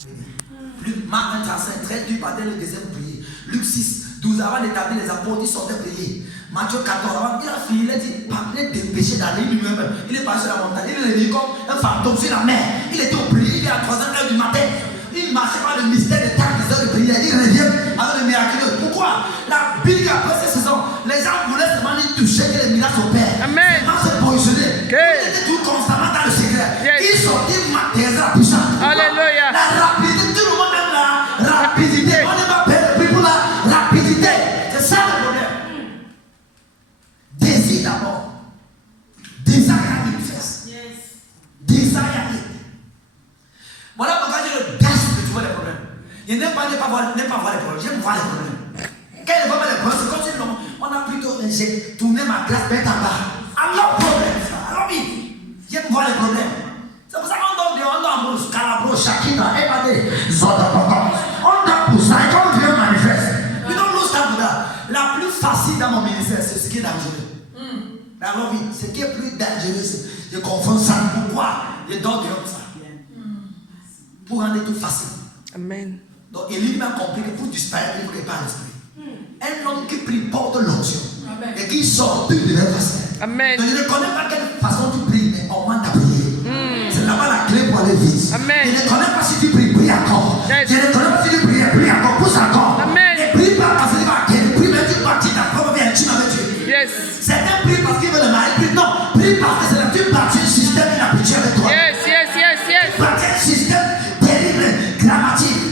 Marc 1, 35, 13, lui parlait le deuxième prier. Luc 6, 12, avant d'établir les apôtres, ils sortaient prier. Matthieu 14, avant, il a fini, il a dit, parlez des péchés d'aller lui-même. Il est passé sur la montagne, il est venu comme un fantôme sur la mer. Il était au prier, il est à 3h du matin. Il marchait par le mystère de temps, des heures de prière. Il revient avec le miracle. Pourquoi? La Bible après ces saisons, les gens voulaient seulement lui toucher que les miracles s'opèrent. Amen. Seulement se positionner. Okay. Il était tout constamment dans le secret. Yes. Ils sont immatériels la puissance. Alléluia. La rapidité, tout le monde aime la rapidité. On n'est pas payé le prix pour la rapidité. C'est ça le problème. Désir d'abord. Desire it first. Yes. Desire it. Voilà pourquoi je le gâche de trouver les problèmes. Je n'aime pas voir les problèmes. J'aime voir les problèmes. Quand je vois les problèmes, c'est comme si on a plutôt tourné ma glace bête en bas. Alors problème, ça. Alors oui. J'aime voir les problèmes. C'est pour ça qu'on donne des calabros, chacun, évadé, on donne pour ça et quand on vient manifeste. We don't lose time for that. La plus facile dans mon ministère, c'est ce qui est dangereux. Alors oui, ce qui est plus dangereux, c'est je confonds ça. Pourquoi? Je donne de ça. Pour rendre tout facile. Amen. Donc Élie m'a compris que pour disparaître, il ne faut pas l'esprit. Un homme qui prie porte l'onction et qui sort de la façon. Amen. Donc je ne connais pas quelle façon tu pries, mais augmente ta prière. C'est là-bas la clé pour aller vite. Amen. Je ne connais pas si tu pries, prie encore. Yes. Je ne connais pas si tu pries encore, pousse encore. Amen. Et prie pas parce qu'il va gagner, prie même tu bâtis ta propre vie intime avec Dieu. Yes. Certains prient parce qu'ils veulent le mari, prie non, prie parce que c'est là que tu bâtis un système et la pitié avec toi. Yes, yes, yes, yes. Bâtis un système terrible, dramatique.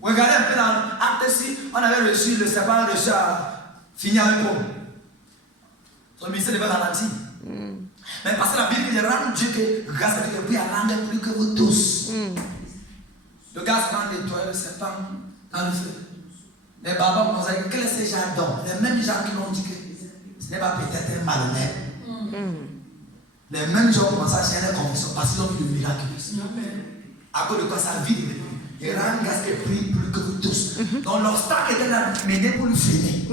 Regardez un peu dans Acte 6, on avait reçu le serpent reçu à finir avec Paul. Son ministère devait ralentir. Mais parce que la Bible dit rendre Dieu que grâce à Dieu que prie à langue plus que vous tous. Le gars se rend nettoyer le serpent dans le feu. Les babas ont dit quels sont ces gens d'hommes? Les mêmes gens qui l'ont dit que ce n'est pas peut-être un malhonnête. Les mêmes gens commencent à chercher la conviction parce qu'ils ont vu le miracle. À cause de quoi sa vie et Rangas est pris plus que vous tous. Donc l'obstacle était là, mené pour le freiner.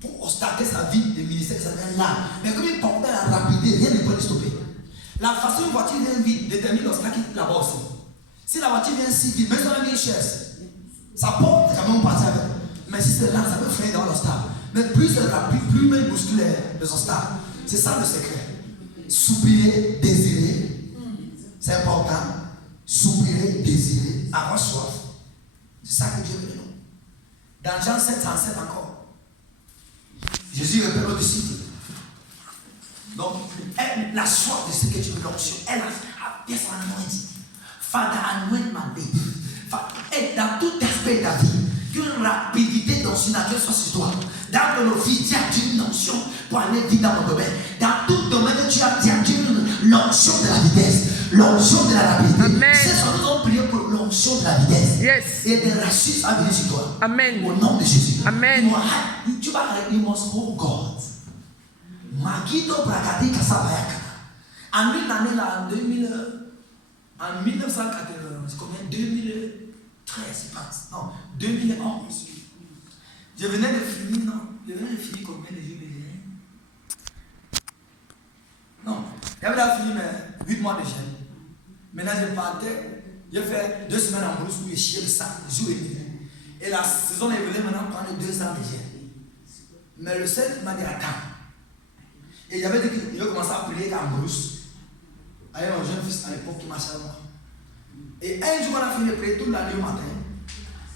Pour obstaculer sa vie, le ministère, ça vient là. Mais comme il portait la rapidité, rien ne peut le stopper. La façon dont une voiture vient vite détermine l'obstacle là-bas aussi. Si la voiture vient si vite, même si on a mis une chaise, ça porte quand même partir avec. Mais si c'est là, ça peut freiner dans l'obstacle. Mais plus c'est rapide, plus il bouscule les obstacles. C'est ça le secret. Soupirer, désirer, c'est important. Soupirer, désirer, avoir soif. C'est ça que Dieu veut de nous. Dans Jean 7:37 encore, Jésus répète aux disciples. Donc, la soif de ce que Dieu veut, l'onction, elle a bien son anointing. Father, anoint my baby. Et dans tout aspect de ta vie, qu'une rapidité dans une nature soit sur toi. Dans nos vies, tu as une onction pour aller vite dans mon domaine. Dans tout domaine, tu as l'onction de la vitesse, l'onction de la rapidité. Amen. C'est ce que nous avons prié pour l'onction de la vitesse. Yes. Et des racistes à venir sur toi. Amen. Au nom de Jésus. Amen. Tu vas arrêter, you must hold God. Magito Brakati Kasabayaka. En une année là, en 1980, c'est combien? 2013, je pense. Non, 2011. Je venais de finir combien de jours de jeûne? Non, j'avais déjà fini mes 8 mois de jeûne. Maintenant, je partais, j'ai fait 2 semaines en brousse où j'ai chié le sac, jour et nuit. Et la saison est venue maintenant prendre 2 ans de jeûne. Mais le Seigneur m'a dit attends. Et il avait dit qu'il avait commencé à prier en brousse. Il y avait un jeune fils à l'époque qui marchait avec moi. Et un jour, on a fini de prier toute la nuit au matin.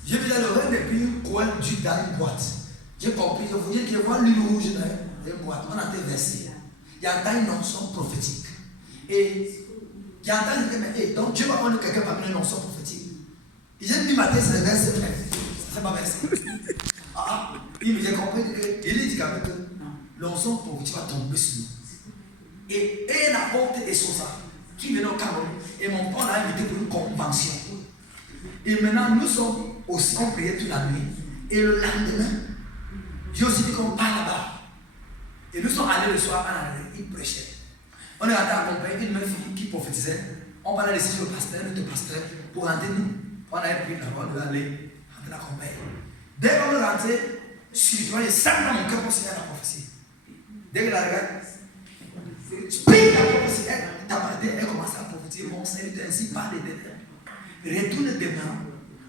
J'ai vu le rêve depuis coin du dans une boîte. J'ai compris, je voulais qu'il voit l'huile rouge dans une boîte. On a été versé. Il y a une onction prophétique. Et il y a donc Dieu va prendre quelqu'un parmi une onction prophétique. Et j'ai dit matin, c'est le verset. C'est pas versé. J'ai compris qu'il dit quand même que l'onction prophétique va tomber sur nous. Et un apôtre et Sosa qui venait au Cameroun. Et mon père l'a invité pour une convention. Et maintenant, nous sommes aussi, on priait toute la nuit. Et le lendemain, j'ai aussi dit qu'on part là-bas. Et nous sommes allés le soir, il prêchait. On est allé accompagner une même fille qui prophétisait. On va la laisser sur le pasteur, le pasteur, pour rentrer nous. On avait pris d'abord de l'aller, de l'accompagner. Dès qu'on est rentré, spirituellement, il y a 5 dans mon cœur pour signer la prophétie. Dès que la regarde, speak la prophétie, elle commence à prophétiser. Mon Seigneur ainsi par les détails. Retourne demain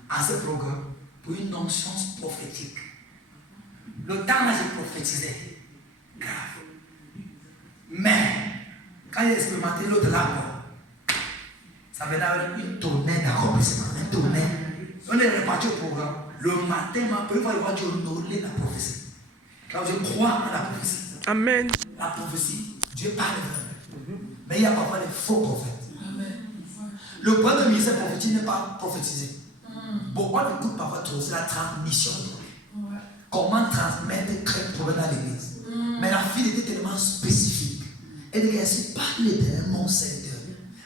à ce programme pour une onction prophétique. Le temps là, j'ai prophétisé. Grave. Mais, quand j'ai expérimenté l'autre là, ça venait avec une tournée d'accomplissement. Un tournée. On est reparti au programme. Le matin, ma première fois, Dieu honorer la prophétie. Quand je crois en la prophétie. Amen. La prophétie, Dieu parle de nous. Mais il y a parfois des faux prophètes. Le point de ministère prophétique n'est pas prophétiser. Pourquoi on écoute parfois trop? C'est la transmission. Comment transmettre créer le problème à l'église. Mais la fille était tellement spécifique. Elle dit ainsi, parlez de mon Seigneur.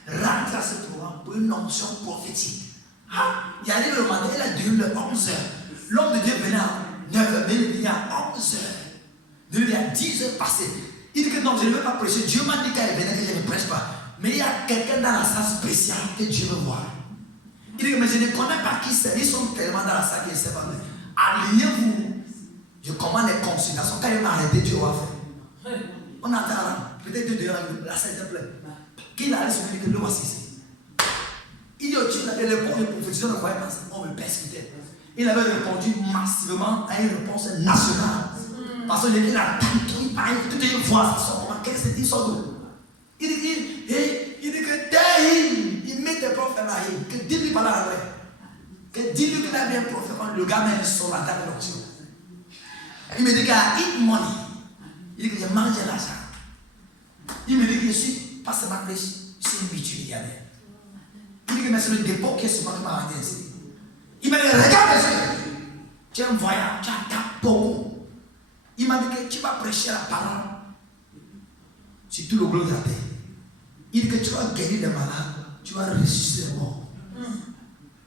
Rentre à ce programme pour une onction prophétique. Il y a le matin, elle a dû le 11h. L'homme de Dieu venait à 9h, mais il venait à 11h. Il venait à 10h passées. Il dit que non, je ne veux pas prêcher. Dieu m'a dit qu'il venait que je ne prêche pas. Mais il y a quelqu'un dans la salle spéciale que Dieu veut voir. Il dit que mais je ne connais pas qui c'est. Ils sont tellement dans la salle qu'ils ne savent pas. Alignez-vous. Je commande les consultations. Quand il m'a arrêté, Dieu va faire. On attend là. Peut-être 2 heures, la salle est pleine. Qu'il allait se dire que le voici ici. Il dit au Dieu, les pauvres prophétiseurs ne croyaient pas ça. On me persécutait. Il avait répondu massivement à une réponse nationale. Parce qu'il a tout, il parle, tout est une voix. Qu'est-ce que c'est d'où? Il dit que il met des prophètes là, que dis-lui par là, que dis-lui qu'il a bien prophète quand le gars met sur la table de l'option. Il me dit qu'il a eat money. Il dit que j'ai mangé l'argent. Il me dit que je suis pas seulement riche, je suis multimilliardaire. Il dit que c'est le dépôt qui est sur moi qui m'a rendu ici. Il m'a dit, regarde ici. Tu es un voyant, tu as beaucoup. Il m'a dit que tu vas prêcher la parole sur tout le globe de la terre. Il dit que tu vas guérir les malades, tu vas ressusciter les morts.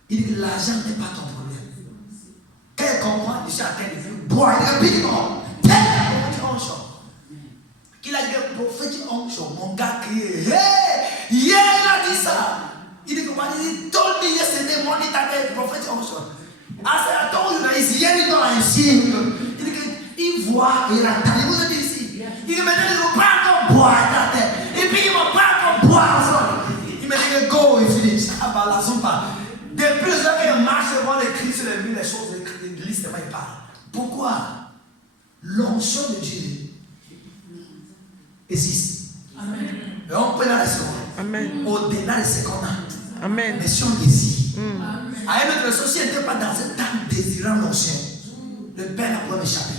Il dit que l'argent n'est pas ton problème. Quand il comprend, je suis en train de boire, il dit que tellement, tu es en choc. Qu'il a dit que prophetic unction. Mon gars criait, hey, yeah, il a dit ça. Il dit, comment il told me yesterday morning that the prophetic unction. I told you that he's hearing on and seeing. Il dit qu'il voit et il attend. Il vous a dit ici. Il dit maintenant, il ne pas comme boire ta tête. Et puis il ne va pas comme boire. Il me dit que go et finish. Ah bah la zone pas. Depuis le jour qu'il marche devant les cris sur les murs, les choses, les listes, il parle. Pourquoi? L'onction de Dieu existe. Amen. Et on peut la recevoir. Amen. Au-delà de ce qu'on a. Amen. Mais si on désire. À une autre si elle n'était pas dans un temps désirant l'onction, le Père n'a pas m'échapper.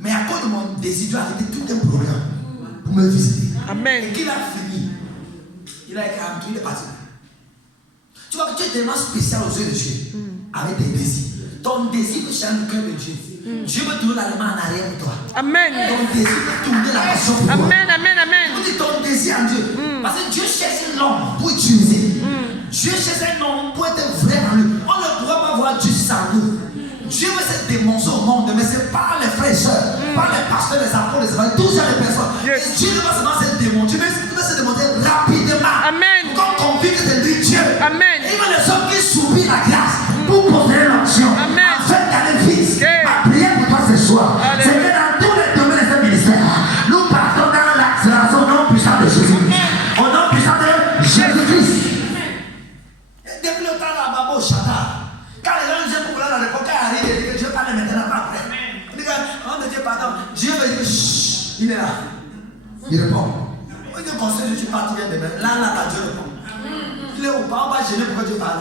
Mais à cause de mon désir, Dieu a arrêté tout un programme pour me visiter. Amen. Et qu'il a fini, il a écrit à tout, il est parti. Tu vois que tu es tellement spécial aux yeux de Dieu avec tes désirs. Ton désir peut changer le cœur de Dieu. Dieu veut tourner la main en arrière pour toi. Amen. Ton désir peut tourner la passion pour toi. Amen, amen, amen. Tu dis ton désir en Dieu. Parce que Dieu cherche un homme pour utiliser. Dieu cherche un homme pour être vrai en lui. On ne pourra pas voir Dieu sans nous. Dieu veut se démontrer au monde, mais c'est pas les frères et sœurs, pas les pasteurs, les apôtres, les évangélistes, tous les personnes. Yes. Et Dieu ne va seulement se démontrer, mais il veut se démontrer rapidement. Amen. Comme convaincu que c'est lui Dieu. Amen. Il veut les hommes qui subissent la grâce pour posséder l'onction. Amen. Afin d'aller vite. Ma prière pour toi ce soir, c'est que dans tous les domaines de ce ministère, nous partons dans l'accélération au nom puissant de Jésus. Au nom puissant de Jésus-Christ. Depuis le temps là, Babo Chata. Quand les gens disent pour la réponse arrive, ils disent Dieu parle maintenant, pas après. Ils disent, on te dit pardon. Dieu veut dire, chut, il est là. Il répond. On dit, conseil, je suis parti bien demain. Là, Dieu répond. Il est où? On va gêner pourquoi Dieu parle.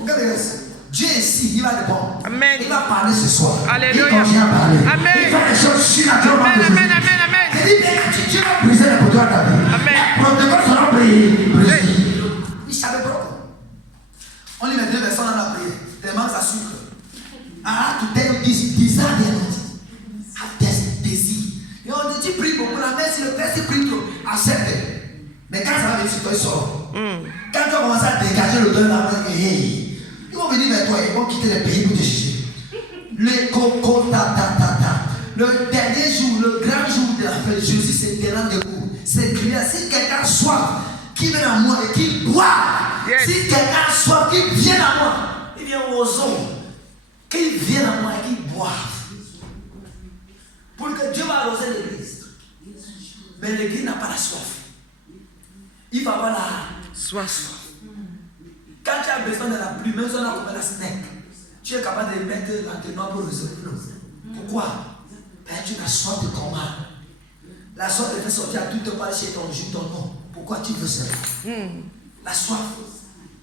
Regardez ça. Dieu est ici, il va répondre. Amen. Il va parler ce soir. Alléluia. Il continue à parler. Amen. Il fait des choses surnaturellement. Amen, amen, amen, amen. Il dit, Dieu va briser les poteaux à ta vie. Amen. Les protocoles seront brisés. Il savait pas. On lui met 2 versets dans la prière. Les manques à sucre. Ah, to tell you this, desire their Lord. Have this désir. Et on dit, tu pries beaucoup, la mère, si le Père, tu pries trop, accepte. Mais quand ça va venir sur toi, il sort. Quand tu vas commencer à dégager le don de la main, ils vont venir vers toi, ils vont quitter le pays pour te chercher. Le coco, le dernier jour, le grand jour de la fête de Jésus, c'est terrain de goût. C'est clair. Si quelqu'un soif, qui vient à moi et qui boit, yes. Si quelqu'un soif, qui vient à moi, il vient aux hommes, qui vient à moi et qui boit. Pour que Dieu va arroser l'église. Mais l'église n'a pas la soif. Il va avoir la soif. Quand tu as besoin de la pluie, même si on a comme la snake, tu es capable de mettre l'entraînement pour recevoir l'eau. Pourquoi? Parce que tu as soif de combat. La soif te fait sortir à tout te parler chez ton jour, ton nom. Pourquoi tu veux cela? La soif.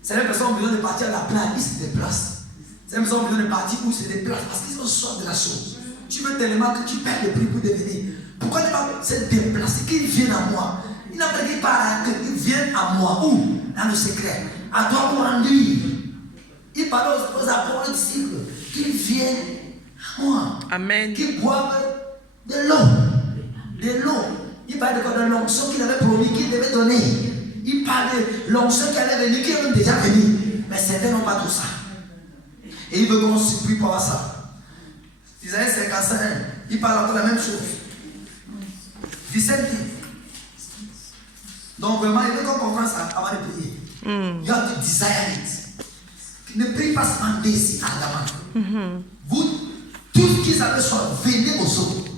Certaines personnes ont besoin de partir à la plage, ils se déplacent. Certaines personnes ont besoin de partir où ils se déplacent parce qu'ils ont soif de la chose. Tu veux tellement que tu perds le prix pour devenir. Pourquoi ne pas se déplacer, qu'ils viennent à moi? Il n'a pas dit pas qu'ils viennent à moi. Où? Dans le secret. À toi ou en lui. Il parle aux apôtres, aux disciples, qu'ils viennent à moi. Amen. Qu'ils boivent de l'eau. De l'eau. Il parle de l'onction qu'il avait promis, qu'il devait donner. Il parle de l'onction qui allait venir, qui est déjà venu. Mais certains n'ont pas tout ça. Et il veut qu'on se prie pour avoir ça. Isaïe 55, il parle encore la même chose. 17 dit. Donc vraiment, il veut qu'on comprenne ça avant de prier. You have to desire it. Ne prie pas en désir ardemment. Vous, tous qui avez soif, venez aux autres.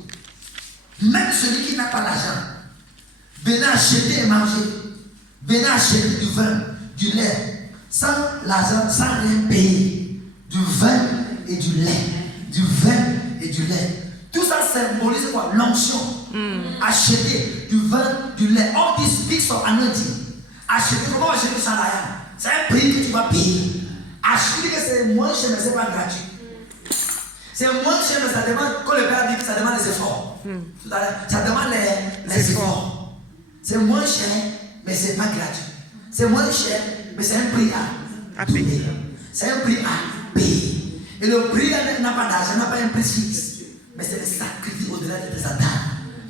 Même celui qui n'a pas d'argent, venez acheter et manger. Venez acheter du vin, du lait, sans l'argent, sans rien payer. Du vin et du lait. Du vin et du lait. Tout ça symbolise quoi? L'onction. Acheter du vin, du lait. All this speaks of anointing. Acheter, comment acheter sans l'argent? C'est un prix que tu vas payer. Acheter que c'est moins cher, mais ce n'est pas gratuit. C'est moins cher, mais ça demande, quand le Père dit que ça demande des efforts. Ça demande les efforts. C'est moins cher, mais ce n'est pas gratuit. C'est moins cher, mais c'est un prix à payer. C'est un prix à payer. Et le prix n'a pas d'argent, n'a pas un prix fixe. Mais c'est le sacrifice au-delà de tes attentes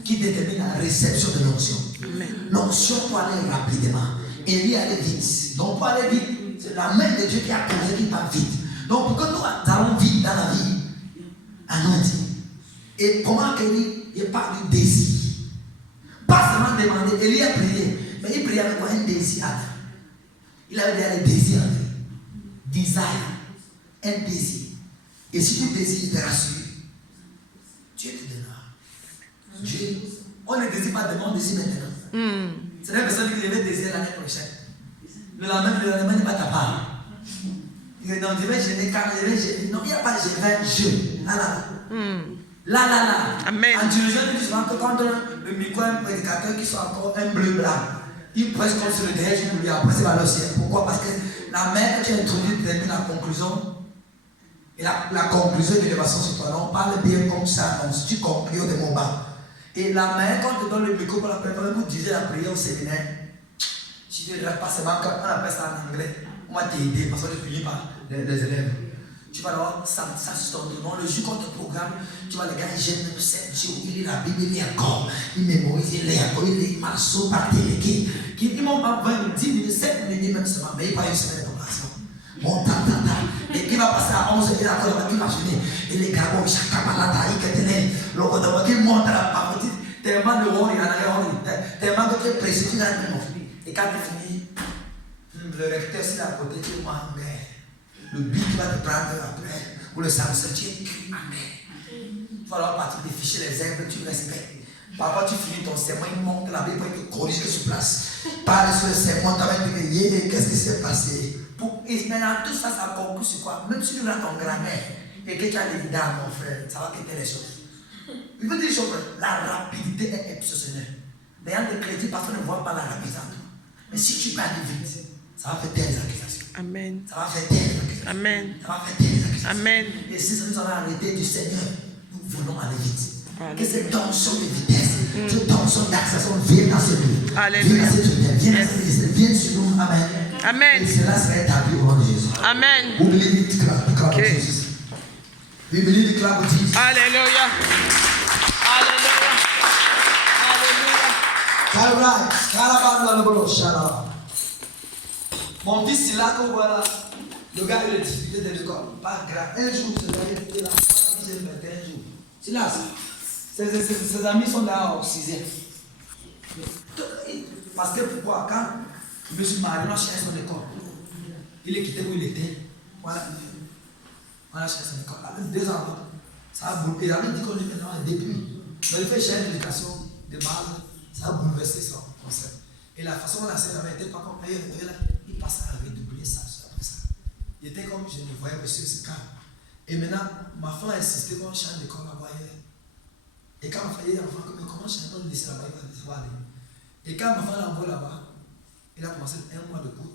qui détermine la réception de l'onction. L'onction pour aller rapidement. Et lui aller vite. Donc pour aller vite, c'est la main de Dieu qui a posé qui va vite. Donc pour que nous allons vite dans la vie, anointing. Et comment qu'il parle du désir. Pas seulement demander, Élie a prié, mais il priait avec quoi? Un désir. Il avait déjà le désir. Desire. Un désir. Et si tu désires, il te rassure. Dieu te donnera. Dieu, on ne désire pas demain, on désire maintenant. C'est la personne qui devait désirer l'année prochaine. Le lendemain n'est pas ta part. Il dit non, je vais gêner car je vais gêner. Non, il n'y a pas de je. Là. Amen. En dirigeant, il dit souvent que quand le micro est un prédicateur qui soit encore un bleu blanc, il presse comme sur le derrière pour lui après c'est valeur ciel. Pourquoi? Parce que la main que tu as introduite termine la conclusion. Et la conclusion de l'élévation sur toi, on parle bien comme ça, donc si tu conclus de mon bas. Et la main, quand tu donnes le micro pour la préparer, vous disiez la prière au séminaire. Si tu ne pas seulement, on appelle ça en anglais, on va t'aider parce que tu finis par les élèves. Tu vas avoir ça sur ton nom. Le jour qu'on te programme, tu vois les gars, ils gênent même 7 jours. Il lit la Bible, il lit encore. Il mémorise, il lit encore. Il lit Marceau par télé. Ils m'ont pas 20, 10 minutes, 7 minutes même seulement, mais il pas une semaine de préparation. Bon, et qui va passer à 11 et là, il va finir. Et les gars, bon, chacun va la taille, qui monte à la partie. Tellement de rôle, il y en a tellement de trucs précis, tu n'as pas fini. Et quand tu finis, le recteur, c'est à côté, tu manques. Le but qui va te prendre après, ou le samedi, tu écris Amen. Tu vas alors partir déficher les herbes, tu respectes. Parfois, tu finis ton sermon, il monte la Bible, il te corrige sur place. Parle sur le sermon, tu vas te dire, qu'est-ce qui s'est passé? Et maintenant, tout ça, ça conclut sur quoi? Même si tu as ton grammaire et que tu as l'évidence, mon frère, ça va quitter les choses. Il veut dire des choses, la rapidité est exceptionnelle. D'ailleurs, les crédits, parfois, ne voient pas la rapidité. Mais si tu parles vite, ça va faire des accusations. Amen. Ça va faire des accusations. Amen. Ça va faire des accusations. Amen. Et si nous allons arrêter du Seigneur, nous voulons aller vite. Alléluia. Que cette tension de vitesse, cette tension d'accession vienne dans ce lieu. Alléluia. Vienne dans cette lumière, vienne dans cette ministère, vienne sur nous. Amen. Amen. Et cela sera établi au nom de Jésus. Amen. We believe it, clap of Jesus. We believe it, clap of Jesus. Alléluia. Alléluia. Alléluia. Mon fils, c'est là que voilà. Le gars, il a difficulté de l'école. Pas grave. Un jour, ce gars, il était là. Il dit, un jour. C'est là, ses amis sont là au 6e. Parce que pourquoi? Quand je me suis marié, on a cherché son école. Il est quitté où il était. Voilà. On a cherché son école. Avec 2 ans, ça a bouleversé. Il avait dit qu'on était dans depuis. Mais il fait chercher l'éducation de base. Ça a bouleversé son concept. Et la façon dont la scène avait été pas comme il passe à redoubler ça après ça. Il était comme je ne voyais monsieur ce cas. Et maintenant, ma femme a insisté qu'on change d'école là-bas. Et quand ma femme a dit à ma femme, mais comment change on le laisser là-bas, il va aller. Et quand ma femme l'a envoyé là-bas, il a commencé 1 mois de cours.